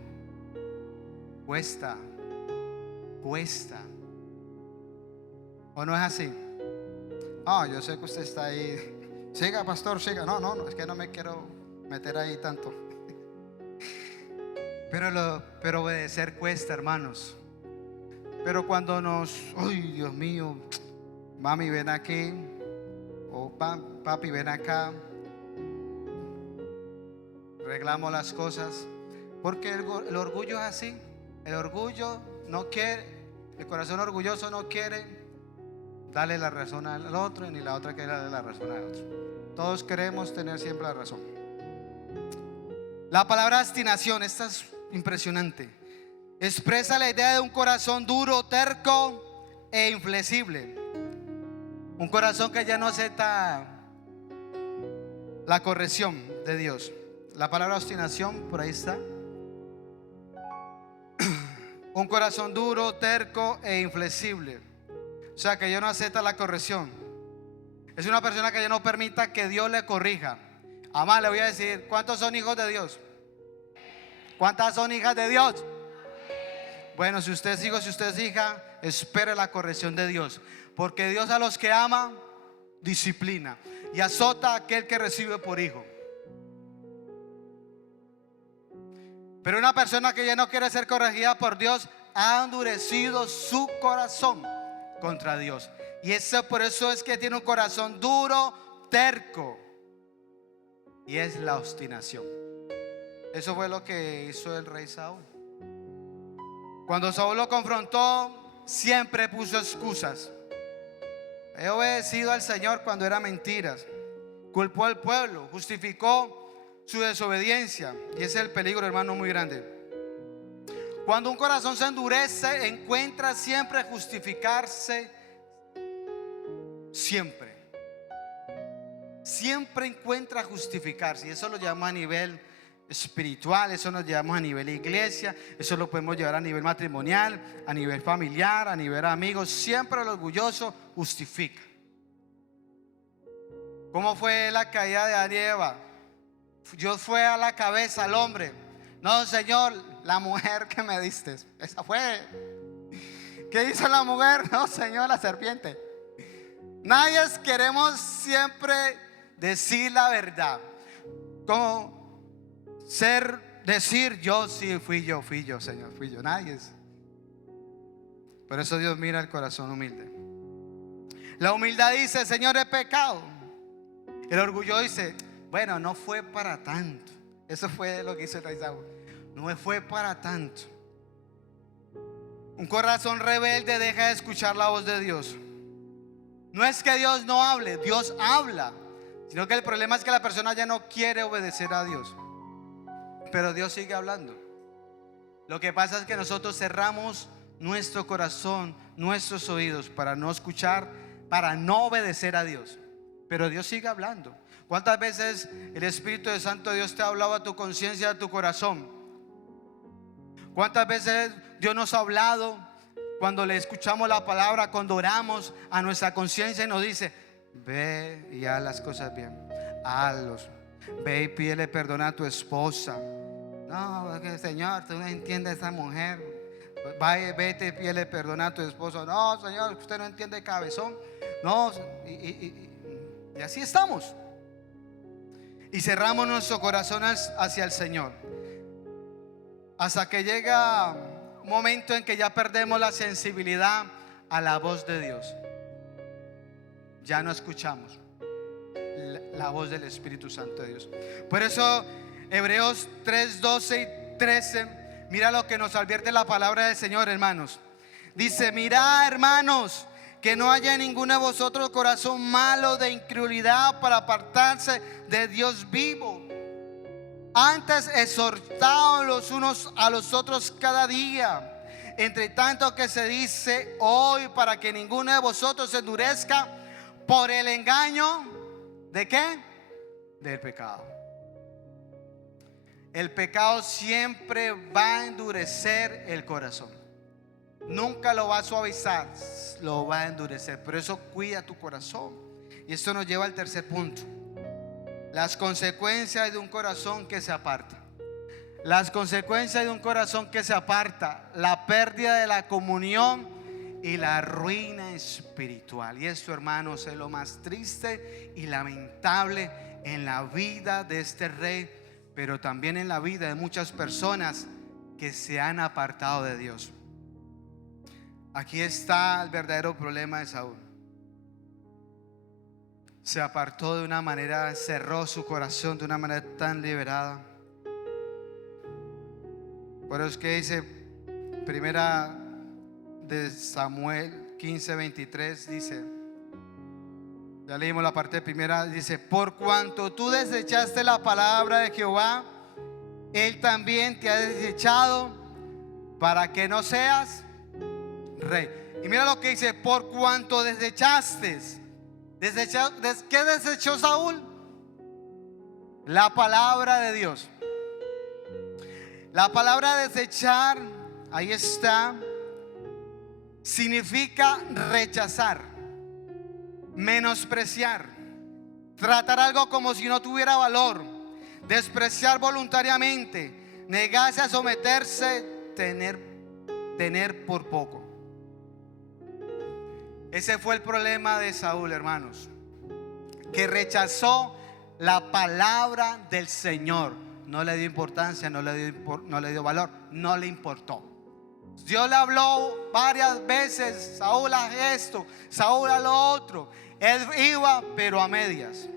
cuesta. ¿O no es así? Yo sé que usted está ahí. Siga, pastor, siga. No, es que no me quiero meter ahí tanto. Pero obedecer cuesta, hermanos. Pero cuando ay, Dios mío, mami, ven aquí, o papi, ven acá, arreglamos las cosas. Porque el orgullo es así. El orgullo no quiere, el corazón orgulloso no quiere darle la razón al otro, ni la otra quiere darle la razón al otro. Todos queremos tener siempre la razón. La palabra obstinación, esta es impresionante. Expresa la idea de un corazón duro, terco e inflexible. Un corazón que ya no acepta la corrección de Dios. La palabra obstinación, por ahí está. Un corazón duro, terco e inflexible. O sea, que ya no acepta la corrección. Es una persona que ya no permita que Dios le corrija. Además, le voy a decir, ¿cuántos son hijos de Dios? ¿Cuántas son hijas de Dios? Bueno, si usted es hijo, si usted es hija, espere la corrección de Dios. Porque Dios a los que ama, disciplina. Y azota a aquel que recibe por hijo. Pero una persona que ya no quiere ser corregida por Dios ha endurecido su corazón contra Dios. Y por eso es que tiene un corazón duro, terco. Y es la obstinación. Eso fue lo que hizo el rey Saúl. Cuando Saúl lo confrontó, siempre puso excusas. He obedecido al Señor cuando era mentiras. Culpó al pueblo, justificó su desobediencia. Y ese es el peligro, hermano, muy grande. Cuando un corazón se endurece, encuentra siempre justificarse. Siempre encuentra justificarse. Y eso lo llamamos a nivel espiritual, eso nos llevamos a nivel iglesia, eso lo podemos llevar a nivel matrimonial, a nivel familiar, a nivel amigos. Siempre el orgulloso justifica. ¿Cómo fue la caída de Adán y Eva? Dios fue a la cabeza al hombre. No, Señor, la mujer que me diste, esa fue. ¿Qué hizo la mujer? No, Señor, la serpiente. Nadie queremos siempre decir la verdad. Como decir yo sí fui yo, Señor, fui yo. Nadie es. Por eso Dios mira el corazón humilde. La humildad dice, Señor, he pecado. El orgullo dice, bueno, no fue para tanto. Eso fue lo que hizo el rey Saúl. No fue para tanto. Un corazón rebelde deja de escuchar la voz de Dios. No es que Dios no hable, Dios habla, sino que el problema es que la persona ya no quiere obedecer a Dios. Pero Dios sigue hablando. Lo que pasa es que nosotros cerramos nuestro corazón, nuestros oídos para no escuchar, para no obedecer a Dios. Pero Dios sigue hablando. ¿Cuántas veces el Espíritu de Santo Dios te ha hablado a tu conciencia, a tu corazón? ¿Cuántas veces Dios nos ha hablado cuando le escuchamos la palabra, cuando oramos a nuestra conciencia y nos dice, ve y haz las cosas bien, hazlos? Ve y pídele perdón a tu esposa. No, Señor, tú no entiendes a esa mujer. Vaya, vete y pídele perdón a tu esposo. No, Señor, usted no entiende, cabezón. No, y así estamos. y cerramos nuestro corazón hacia el Señor, hasta que llega un momento en que ya perdemos la sensibilidad a la voz de Dios. Ya no escuchamos la voz del Espíritu Santo de Dios. Por eso Hebreos 3, 12 y 13, mira lo que nos advierte la palabra del Señor, hermanos. Dice: mirad, hermanos, que no haya en ninguno de vosotros corazón malo de incredulidad para apartarse de Dios vivo. Antes exhortaos los unos a los otros cada día, entre tanto que se dice hoy, para que ninguno de vosotros se endurezca por el engaño ¿de qué? Del pecado. El pecado siempre va a endurecer el corazón. Nunca lo va a suavizar, lo va a endurecer. Por eso cuida tu corazón. Y esto nos lleva al tercer punto: las consecuencias de un corazón que se aparta. Las consecuencias de un corazón que se aparta: la pérdida de la comunión y la ruina espiritual. Y esto, hermanos, es lo más triste y lamentable en la vida de este rey, pero también en la vida de muchas personas que se han apartado de Dios. Aquí está el verdadero problema de Saúl. Se apartó de una manera, cerró su corazón de una manera tan liberada. Por eso es que dice primera de Samuel 15:23, dice, ya leímos la parte primera, dice: por cuanto tú desechaste la palabra de Jehová, Él también te ha desechado para que no seas rey. Y mira lo que dice: por cuanto desechaste. ¿Qué desechó Saúl? La palabra de Dios. La palabra desechar, ahí está, significa rechazar, menospreciar, tratar algo como si no tuviera valor, despreciar voluntariamente, negarse a someterse, tener por poco. Ese fue el problema de Saúl, hermanos, que rechazó la palabra del Señor. No le dio importancia, no le dio valor, no le importó. Dios le habló varias veces: Saúl, haz esto, Saúl, haz lo otro. Él iba, pero a medias.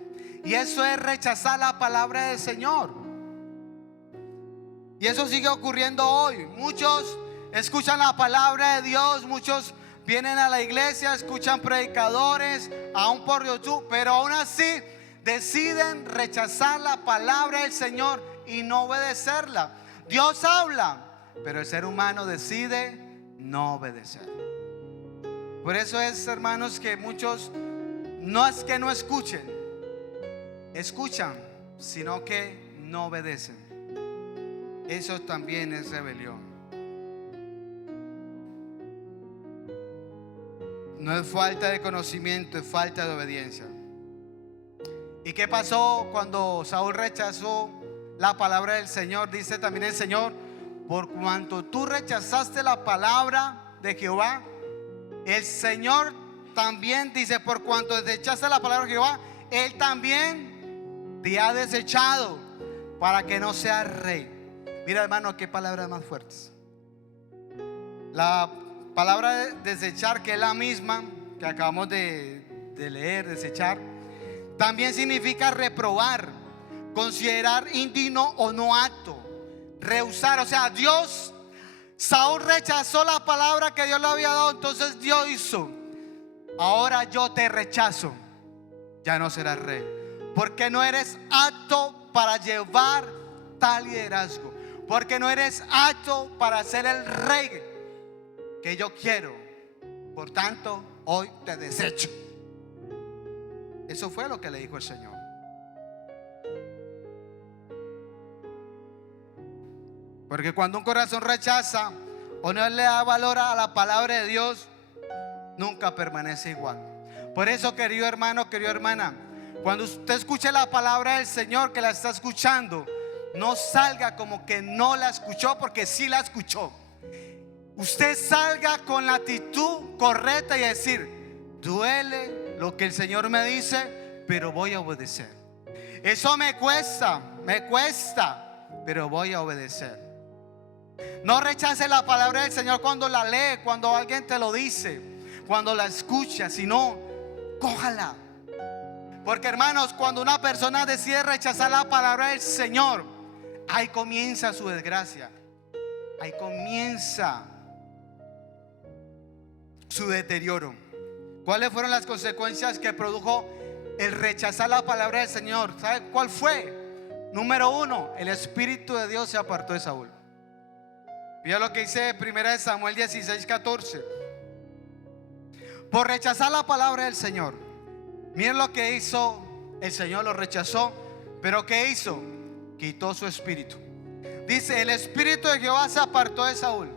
Y eso es rechazar la palabra del Señor. Y eso sigue ocurriendo hoy. Muchos escuchan la palabra de Dios, muchos vienen a la iglesia, escuchan predicadores, aún por YouTube, pero aún así deciden rechazar la palabra del Señor y no obedecerla. Dios habla, pero el ser humano decide no obedecer. Por eso es, hermanos, que muchos no es que no escuchen, escuchan, sino que no obedecen. Eso también es rebelión. No es falta de conocimiento, es falta de obediencia. ¿Y qué pasó cuando Saúl rechazó la palabra del Señor? Dice también el Señor: por cuanto tú rechazaste la palabra de Jehová, el Señor también dice: por cuanto desechaste la palabra de Jehová, Él también te ha desechado para que no seas rey. Mira, hermano, qué palabras más fuertes. La palabra de desechar, que es la misma que acabamos de leer, desechar, también significa reprobar, considerar indigno o no apto, rehusar. O sea, Saúl rechazó la palabra que Dios le había dado. Entonces Dios hizo: ahora yo te rechazo, ya no serás rey, porque no eres apto para llevar tal liderazgo, porque no eres apto para ser el rey que yo quiero. Por tanto, hoy te desecho. Eso fue lo que le dijo el Señor. Porque cuando un corazón rechaza o no le da valor a la palabra de Dios, nunca permanece igual. Por eso, querido hermano, querida hermana, cuando usted escuche la palabra del Señor, que la está escuchando, no salga como que no la escuchó, porque sí la escuchó. Usted salga con la actitud correcta y decir: duele lo que el Señor me dice, pero voy a obedecer. Eso me cuesta, pero voy a obedecer. No rechaces la palabra del Señor cuando la lee, cuando alguien te lo dice, cuando la escucha, sino cójala. Porque hermanos, cuando una persona decide rechazar la palabra del Señor, ahí comienza su desgracia. Ahí comienza su deterioro. ¿Cuáles fueron las consecuencias que produjo el rechazar la palabra del Señor? ¿Sabe cuál fue? Número 1, el Espíritu de Dios se apartó de Saúl. Mira lo que dice 1 Samuel 16:14. Por rechazar la palabra del Señor. Miren lo que hizo. El Señor lo rechazó, pero ¿qué hizo? Quitó su espíritu. Dice, el espíritu de Jehová se apartó de Saúl.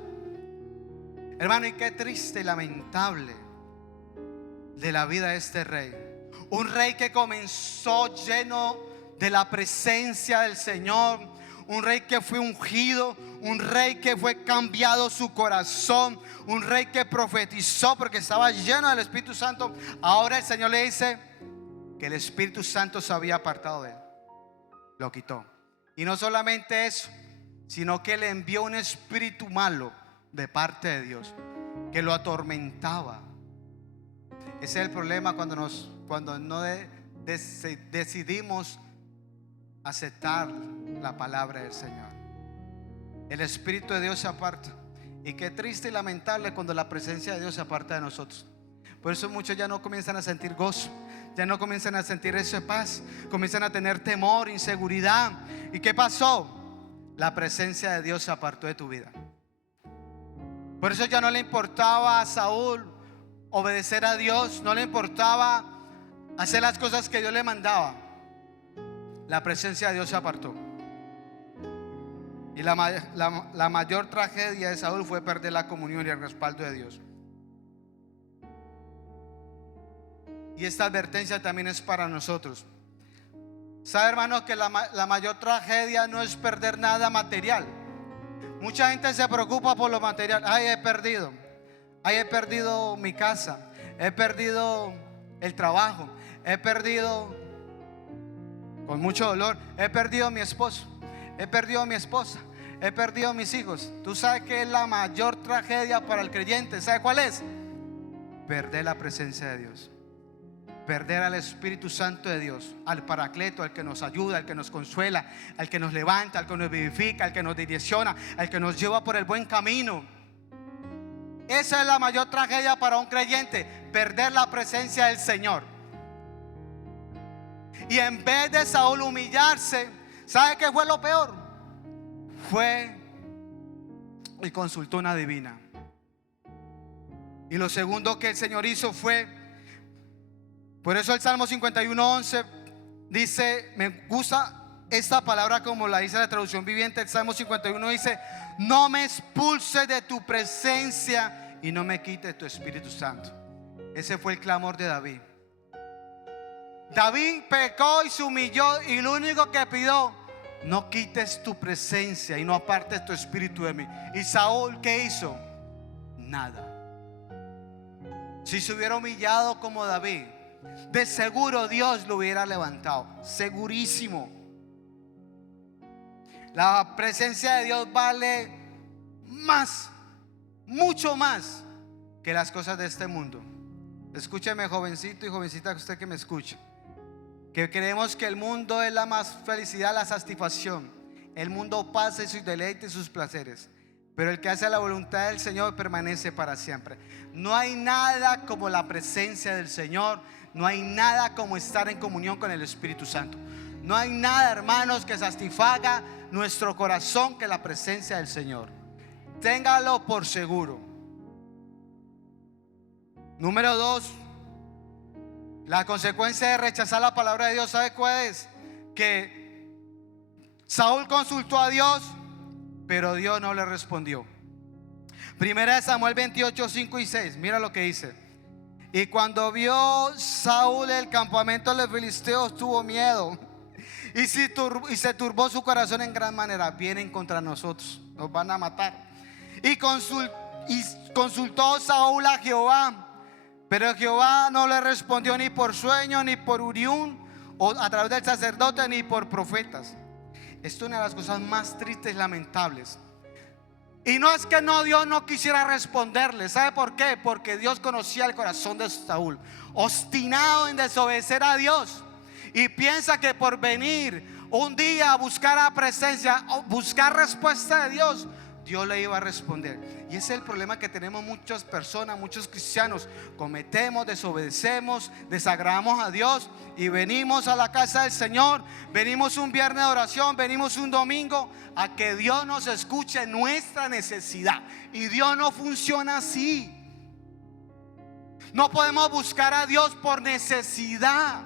Hermano, y qué triste y lamentable de la vida de este rey. Un rey que comenzó lleno de la presencia del Señor, un rey que fue ungido, un rey que fue cambiado su corazón, un rey que profetizó porque estaba lleno del Espíritu Santo. Ahora el Señor le dice que el Espíritu Santo se había apartado de él, lo quitó. Y no solamente eso, sino que le envió un espíritu malo de parte de Dios que lo atormentaba. Ese es el problema cuando no decidimos aceptar la palabra del Señor. El Espíritu de Dios se aparta. Y qué triste y lamentable cuando la presencia de Dios se aparta de nosotros. Por eso muchos ya no comienzan a sentir gozo, ya no comienzan a sentir esa paz, comienzan a tener temor, inseguridad. ¿Y qué pasó? La presencia de Dios se apartó de tu vida. Por eso ya no le importaba a Saúl obedecer a Dios, no le importaba hacer las cosas que Dios le mandaba. La presencia de Dios se apartó. Y la mayor tragedia de Saúl fue perder la comunión y el respaldo de Dios. Y esta advertencia también es para nosotros. ¿Sabe, hermanos, que la mayor tragedia no es perder nada material? Mucha gente se preocupa por lo material. Ay, he perdido mi casa, he perdido el trabajo, he perdido, con mucho dolor, he perdido mi esposo, he perdido mi esposa, he perdido mis hijos. Tú sabes que es la mayor tragedia para el creyente. ¿Sabe cuál es? Perder la presencia de Dios, perder al Espíritu Santo de Dios, al Paracleto, al que nos ayuda, al que nos consuela, al que nos levanta, al que nos vivifica, al que nos direcciona, al que nos lleva por el buen camino. Esa es la mayor tragedia para un creyente, perder la presencia del Señor. Y en vez de Saúl humillarse, ¿sabe qué fue lo peor? Fue y consultó una divina. Y lo segundo que el Señor hizo fue, por eso el Salmo 51:11 dice, me gusta esta palabra como la dice la traducción viviente. El Salmo 51 dice, no me expulses de tu presencia y no me quites tu Espíritu Santo. Ese fue el clamor de David. David pecó y se humilló, y lo único que pidió, no quites tu presencia y no apartes tu espíritu de mí. Y Saúl, ¿qué hizo? Nada. Si se hubiera humillado como David, de seguro Dios lo hubiera levantado, segurísimo. La presencia de Dios vale más, mucho más que las cosas de este mundo. Escúcheme, jovencito y jovencita, usted que me escucha, que creemos que el mundo es la más felicidad, la satisfacción. El mundo pasa y sus deleites y sus placeres, pero el que hace la voluntad del Señor permanece para siempre. No hay nada como la presencia del Señor. No hay nada como estar en comunión con el Espíritu Santo. No hay nada, hermanos, que satisfaga nuestro corazón que la presencia del Señor. Téngalo por seguro. Número 2, la consecuencia de rechazar la palabra de Dios, ¿sabe cuál es? Que Saúl consultó a Dios, pero Dios no le respondió. Primera de Samuel 28, 5 y 6. Mira lo que dice. Y cuando vio Saúl el campamento de los filisteos, tuvo miedo y se turbó su corazón en gran manera. Vienen contra nosotros, nos van a matar. Y consultó Saúl a Jehová, pero Jehová no le respondió ni por sueño ni por Uriún, o a través del sacerdote, ni por profetas. Esto es una de las cosas más tristes y lamentables. Y no es que Dios no quisiera responderle. ¿Sabe por qué? Porque Dios conocía el corazón de Saúl, obstinado en desobedecer a Dios, y piensa que por venir un día a buscar la presencia, buscar respuesta de Dios, Dios le iba a responder. Y ese es el problema que tenemos muchas personas, muchos cristianos. Cometemos, desobedecemos, desagradamos a Dios y venimos a la casa del Señor, venimos un viernes de oración, venimos un domingo a que Dios nos escuche nuestra necesidad. Y Dios no funciona así. No podemos buscar a Dios por necesidad.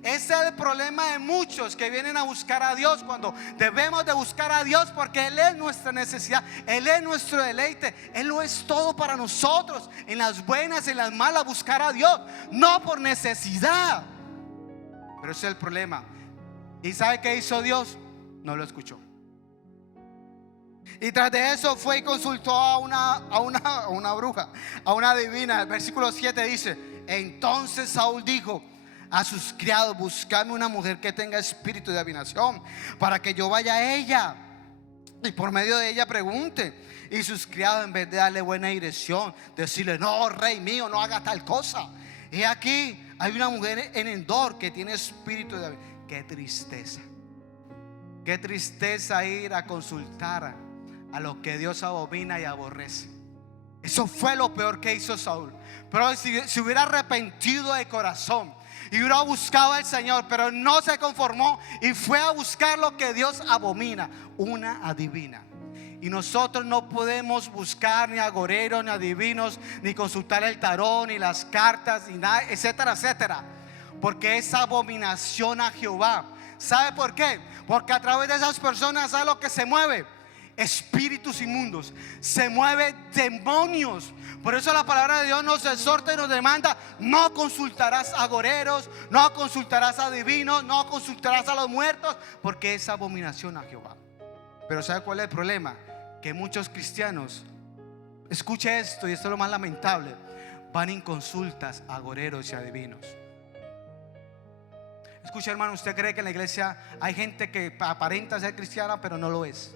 Ese es el problema de muchos que vienen a buscar a Dios, cuando debemos de buscar a Dios porque Él es nuestra necesidad, Él es nuestro deleite, Él lo es todo para nosotros. En las buenas, en las malas, buscar a Dios, no por necesidad. Pero ese es el problema. ¿Y sabe qué hizo Dios? No lo escuchó. Y tras de eso fue y consultó a una bruja, a una adivina. El versículo 7 dice: entonces Saúl dijo a sus criados: buscadme una mujer que tenga espíritu de adivinación, para que yo vaya a ella y por medio de ella pregunte. Y sus criados, en vez de darle buena dirección, decirle: no, rey mío, no haga tal cosa. Y aquí hay una mujer en Endor que tiene espíritu de adivinación. Qué tristeza. Qué tristeza ir a consultar a lo que Dios abomina y aborrece. Eso fue lo peor que hizo Saúl. Pero si hubiera arrepentido de corazón y hubiera buscado al Señor, pero no se conformó y fue a buscar lo que Dios abomina, una adivina. Y nosotros no podemos buscar ni agoreros, ni adivinos, ni consultar el tarot, ni las cartas, ni nada, etcétera, etcétera, porque es abominación a Jehová. ¿Sabe por qué? Porque a través de esas personas, ¿sabe lo que se mueve? Espíritus inmundos, se mueven demonios. Por eso la palabra de Dios nos exhorta y nos demanda: no consultarás a agoreros, no consultarás a adivinos, no consultarás a los muertos, porque es abominación a Jehová. Pero ¿sabe cuál es el problema? Que muchos cristianos, escuche esto, y esto es lo más lamentable, van en consultas a agoreros y adivinos. Escuche, hermano, ¿usted cree que en la iglesia hay gente que aparenta ser cristiana pero no lo es?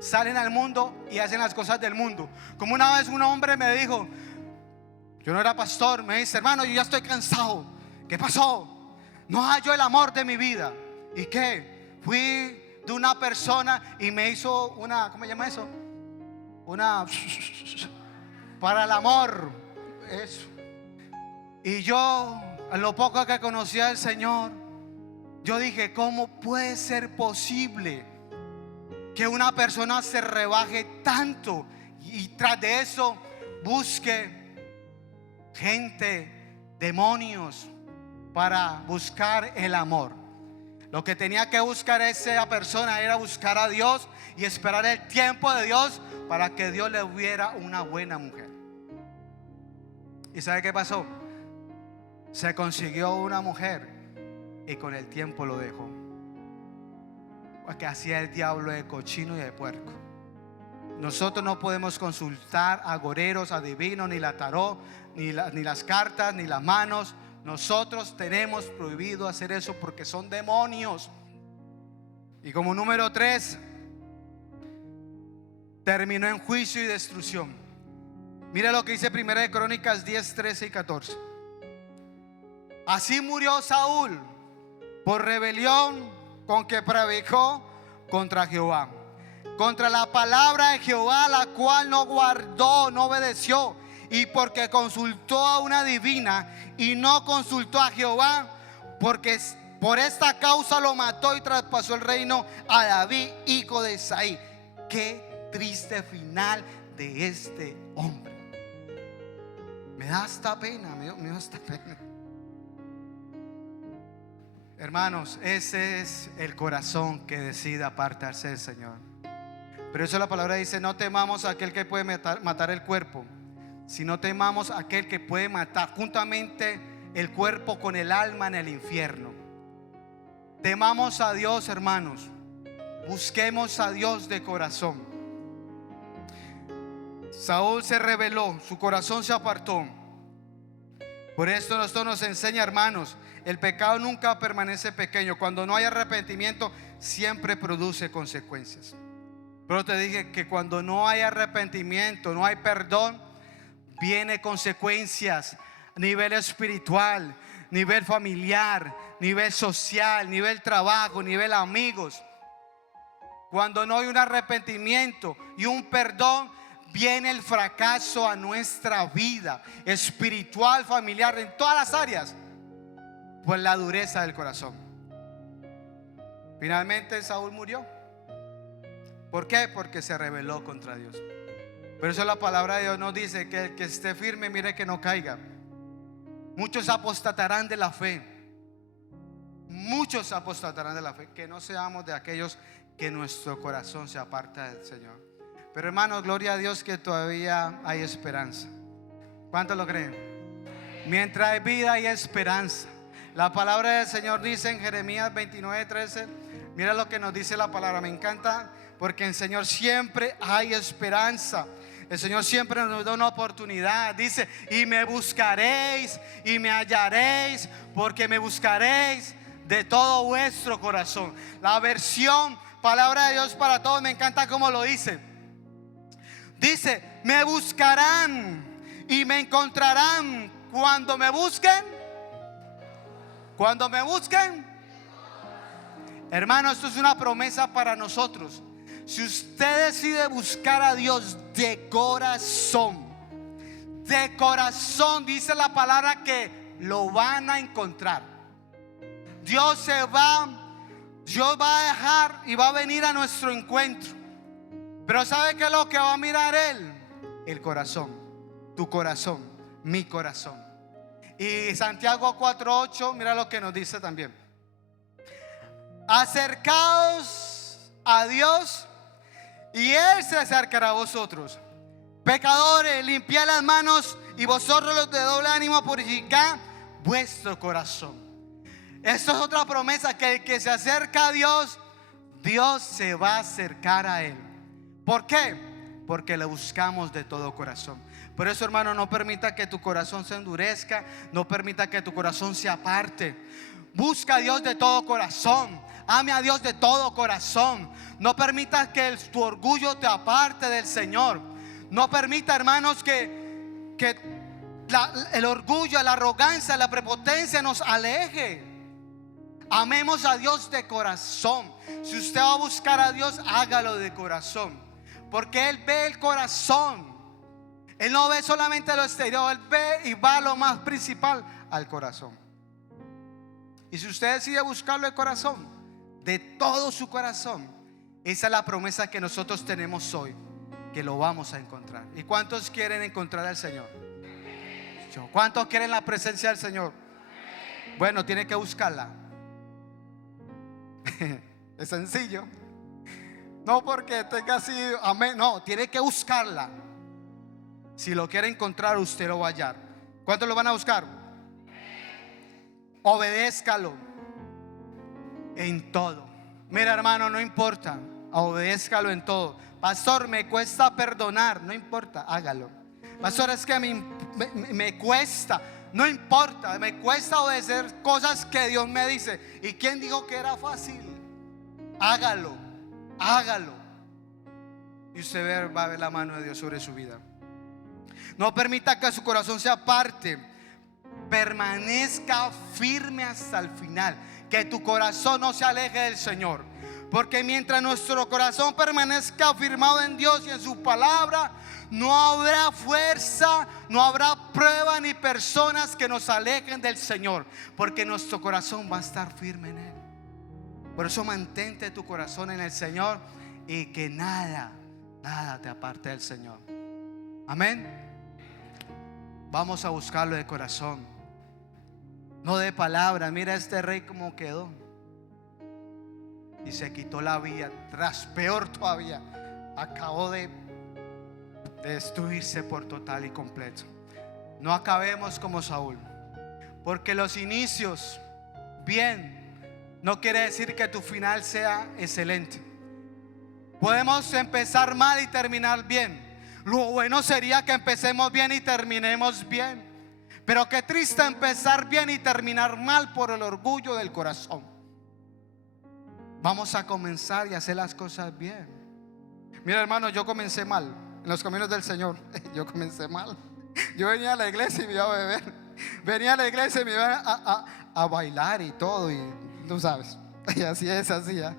Salen al mundo y hacen las cosas del mundo. Como una vez un hombre me dijo, yo no era pastor, me dice: hermano, yo ya estoy cansado. ¿Qué pasó? No hallo el amor de mi vida. ¿Y qué? Fui de una persona y me hizo una, ¿cómo se llama eso? Una para el amor. Eso. Y yo, a lo poco que conocía al Señor, yo dije: ¿cómo puede ser posible que una persona se rebaje tanto y tras de eso busque gente, demonios, para buscar el amor? Lo que tenía que buscar esa persona era buscar a Dios y esperar el tiempo de Dios para que Dios le hubiera una buena mujer. ¿Y sabe qué pasó? Se consiguió una mujer y con el tiempo lo dejó, porque hacía el diablo de cochino y de puerco. Nosotros no podemos consultar a agoreros, adivinos, ni la tarot, ni las cartas, ni las manos. Nosotros tenemos prohibido hacer eso porque son demonios. Y como número 3, terminó en juicio y destrucción. Mira lo que dice 1 de Crónicas 10, 13 y 14. Así murió Saúl por rebelión con que predicó contra Jehová, contra la palabra de Jehová, la cual no guardó, no obedeció, y porque consultó a una divina y no consultó a Jehová, porque por esta causa lo mató y traspasó el reino a David, hijo de Isaí. Qué triste final de este hombre. Me da hasta pena, me da hasta pena. Hermanos, ese es el corazón que decide apartarse del Señor. Pero eso la palabra dice: no temamos a aquel que puede matar el cuerpo, sino temamos a aquel que puede matar juntamente el cuerpo con el alma en el infierno. Temamos a Dios, hermanos. Busquemos a Dios de corazón. Saúl se rebeló, su corazón se apartó. Por esto esto nos enseña, hermanos, el pecado nunca permanece pequeño. Cuando no hay arrepentimiento, siempre produce consecuencias. Pero te dije que cuando no hay arrepentimiento, no hay perdón, viene consecuencias a nivel espiritual, nivel familiar, nivel social, nivel trabajo, nivel amigos. Cuando no hay un arrepentimiento y un perdón, viene el fracaso a nuestra vida espiritual, familiar, en todas las áreas, por la dureza del corazón. Finalmente Saúl murió. ¿Por qué? Porque se rebeló contra Dios. Por eso la palabra de Dios nos dice que el que esté firme, mire que no caiga. Muchos apostatarán de la fe. Muchos apostatarán de la fe. Que no seamos de aquellos que nuestro corazón se aparta del Señor. Pero hermanos, gloria a Dios que todavía hay esperanza. ¿Cuántos lo creen? Mientras hay vida hay esperanza. La palabra del Señor dice en Jeremías 29:13. Mira lo que nos dice la palabra. Me encanta porque en el Señor siempre hay esperanza. El Señor siempre nos da una oportunidad. Dice: y me buscaréis y me hallaréis, porque me buscaréis de todo vuestro corazón. La versión palabra de Dios para todos, me encanta cómo lo dice. Dice: me buscarán y me encontrarán cuando me busquen. Cuando me busquen. Hermano, esto es una promesa para nosotros. Si usted decide buscar a Dios de corazón, dice la palabra que lo van a encontrar. Dios va a dejar y va a venir a nuestro encuentro. Pero ¿sabe qué es lo que va a mirar Él? El corazón, tu corazón, mi corazón. Y Santiago 4:8, mira lo que nos dice también: acercaos a Dios y Él se acercará a vosotros. Pecadores, limpiad las manos, y vosotros los de doble ánimo, purificad vuestro corazón. Esto es otra promesa, que el que se acerca a Dios, Dios se va a acercar a Él. ¿Por qué? Porque le buscamos de todo corazón. Por eso, hermano, no permita que tu corazón se endurezca. No permita que tu corazón se aparte. Busca a Dios de todo corazón. Ame a Dios de todo corazón. No permitas que tu orgullo te aparte del Señor. No permita, hermanos, que el orgullo, la arrogancia, la prepotencia nos aleje. Amemos a Dios de corazón. Si usted va a buscar a Dios, hágalo de corazón, porque Él ve el corazón. Él no ve solamente lo exterior, Él ve y va a lo más principal, al corazón. Y si usted decide buscarlo de corazón, de todo su corazón, esa es la promesa que nosotros tenemos hoy, que lo vamos a encontrar. ¿Y cuántos quieren encontrar al Señor? ¿Cuántos quieren la presencia del Señor? Bueno, tiene que buscarla. Es sencillo. No porque tenga así, amén. No, tiene que buscarla. Si lo quiere encontrar, usted lo va a hallar. ¿Cuántos lo van a buscar? Obedézcalo en todo. Mira, hermano, no importa, obedézcalo en todo. Pastor, me cuesta perdonar. No importa, hágalo. Pastor, es que me cuesta. No importa, me cuesta obedecer cosas que Dios me dice. ¿Y quién dijo que era fácil? Hágalo, hágalo, y usted va a ver la mano de Dios sobre su vida. No permita que su corazón se aparte. Permanezca firme hasta el final. Que tu corazón no se aleje del Señor. Porque mientras nuestro corazón permanezca afirmado en Dios y en su palabra, no habrá fuerza, no habrá prueba ni personas que nos alejen del Señor. Porque nuestro corazón va a estar firme en Él. Por eso mantente tu corazón en el Señor, y que nada te aparte del Señor. Amén. Vamos a buscarlo de corazón, no de palabras. Mira este rey como quedó, y se quitó la vida. Peor todavía, acabó de destruirse por total y completo. No acabemos como Saúl, porque los inicios bien no quiere decir que tu final sea excelente. Podemos empezar mal y terminar bien. Lo bueno sería que empecemos bien y terminemos bien. Pero qué triste empezar bien y terminar mal por el orgullo del corazón. Vamos a comenzar y hacer las cosas bien. Mira, hermano, yo comencé mal en los caminos del Señor. Yo comencé mal. Yo venía a la iglesia y me iba a beber. Venía a la iglesia y me iba a bailar y todo. Y tú sabes, y así es, así ya.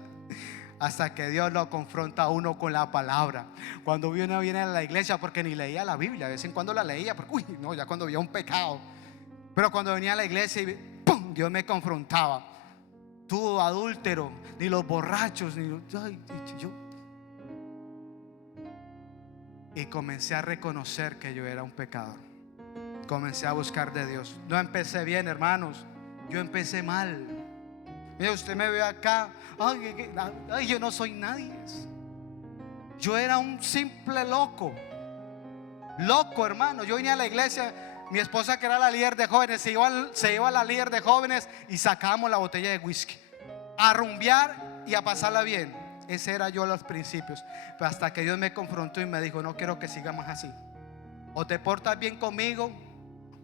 Hasta que Dios lo confronta a uno con la palabra. Cuando uno viene a la iglesia, porque ni leía la Biblia, de vez en cuando la leía, porque uy, no, ya cuando veía un pecado. Pero cuando venía a la iglesia y ¡pum!, Dios me confrontaba. Tú adúltero, ni los borrachos, ni yo. Y comencé a reconocer que yo era un pecador. Comencé a buscar de Dios. No empecé bien, hermanos. Yo empecé mal. Mira, usted me ve acá. Ay, yo no soy nadie. Yo era un simple loco. Loco, hermano. Yo venía a la iglesia. Mi esposa, que era la líder de jóvenes, se iba a la líder de jóvenes y sacábamos la botella de whisky a rumbear y a pasarla bien. Ese era yo a los principios. Pero hasta que Dios me confrontó y me dijo: no quiero que sigas más así. O te portas bien conmigo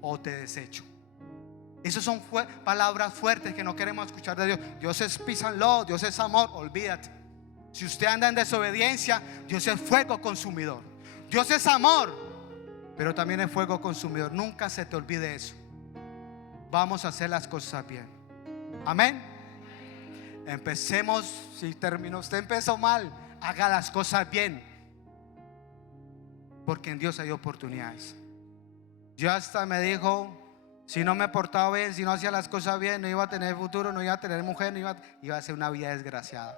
o te desecho. Esas son palabras fuertes que no queremos escuchar de Dios. Dios es peace and love, Dios es amor. Olvídate. Si usted anda en desobediencia, Dios es fuego consumidor. Dios es amor, pero también es fuego consumidor. Nunca se te olvide eso. Vamos a hacer las cosas bien. Amén. Empecemos. Si terminó, usted empezó mal, haga las cosas bien, porque en Dios hay oportunidades. Yo hasta me dijo, si no me portaba bien, si no hacía las cosas bien, no iba a tener futuro, no iba a tener mujer, iba a ser una vida desgraciada.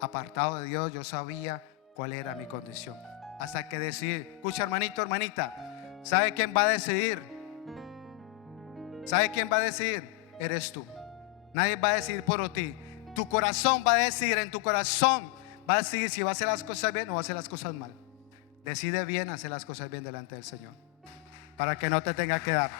Apartado de Dios, yo sabía cuál era mi condición. Hasta que decidí. Escucha, hermanito, hermanita, ¿sabe quién va a decidir? ¿Sabe quién va a decidir? Eres tú. Nadie va a decidir por ti. Tu corazón va a decidir. En tu corazón va a decidir si va a hacer las cosas bien o va a hacer las cosas mal. Decide bien hacer las cosas bien delante del Señor, para que no te tenga que dar.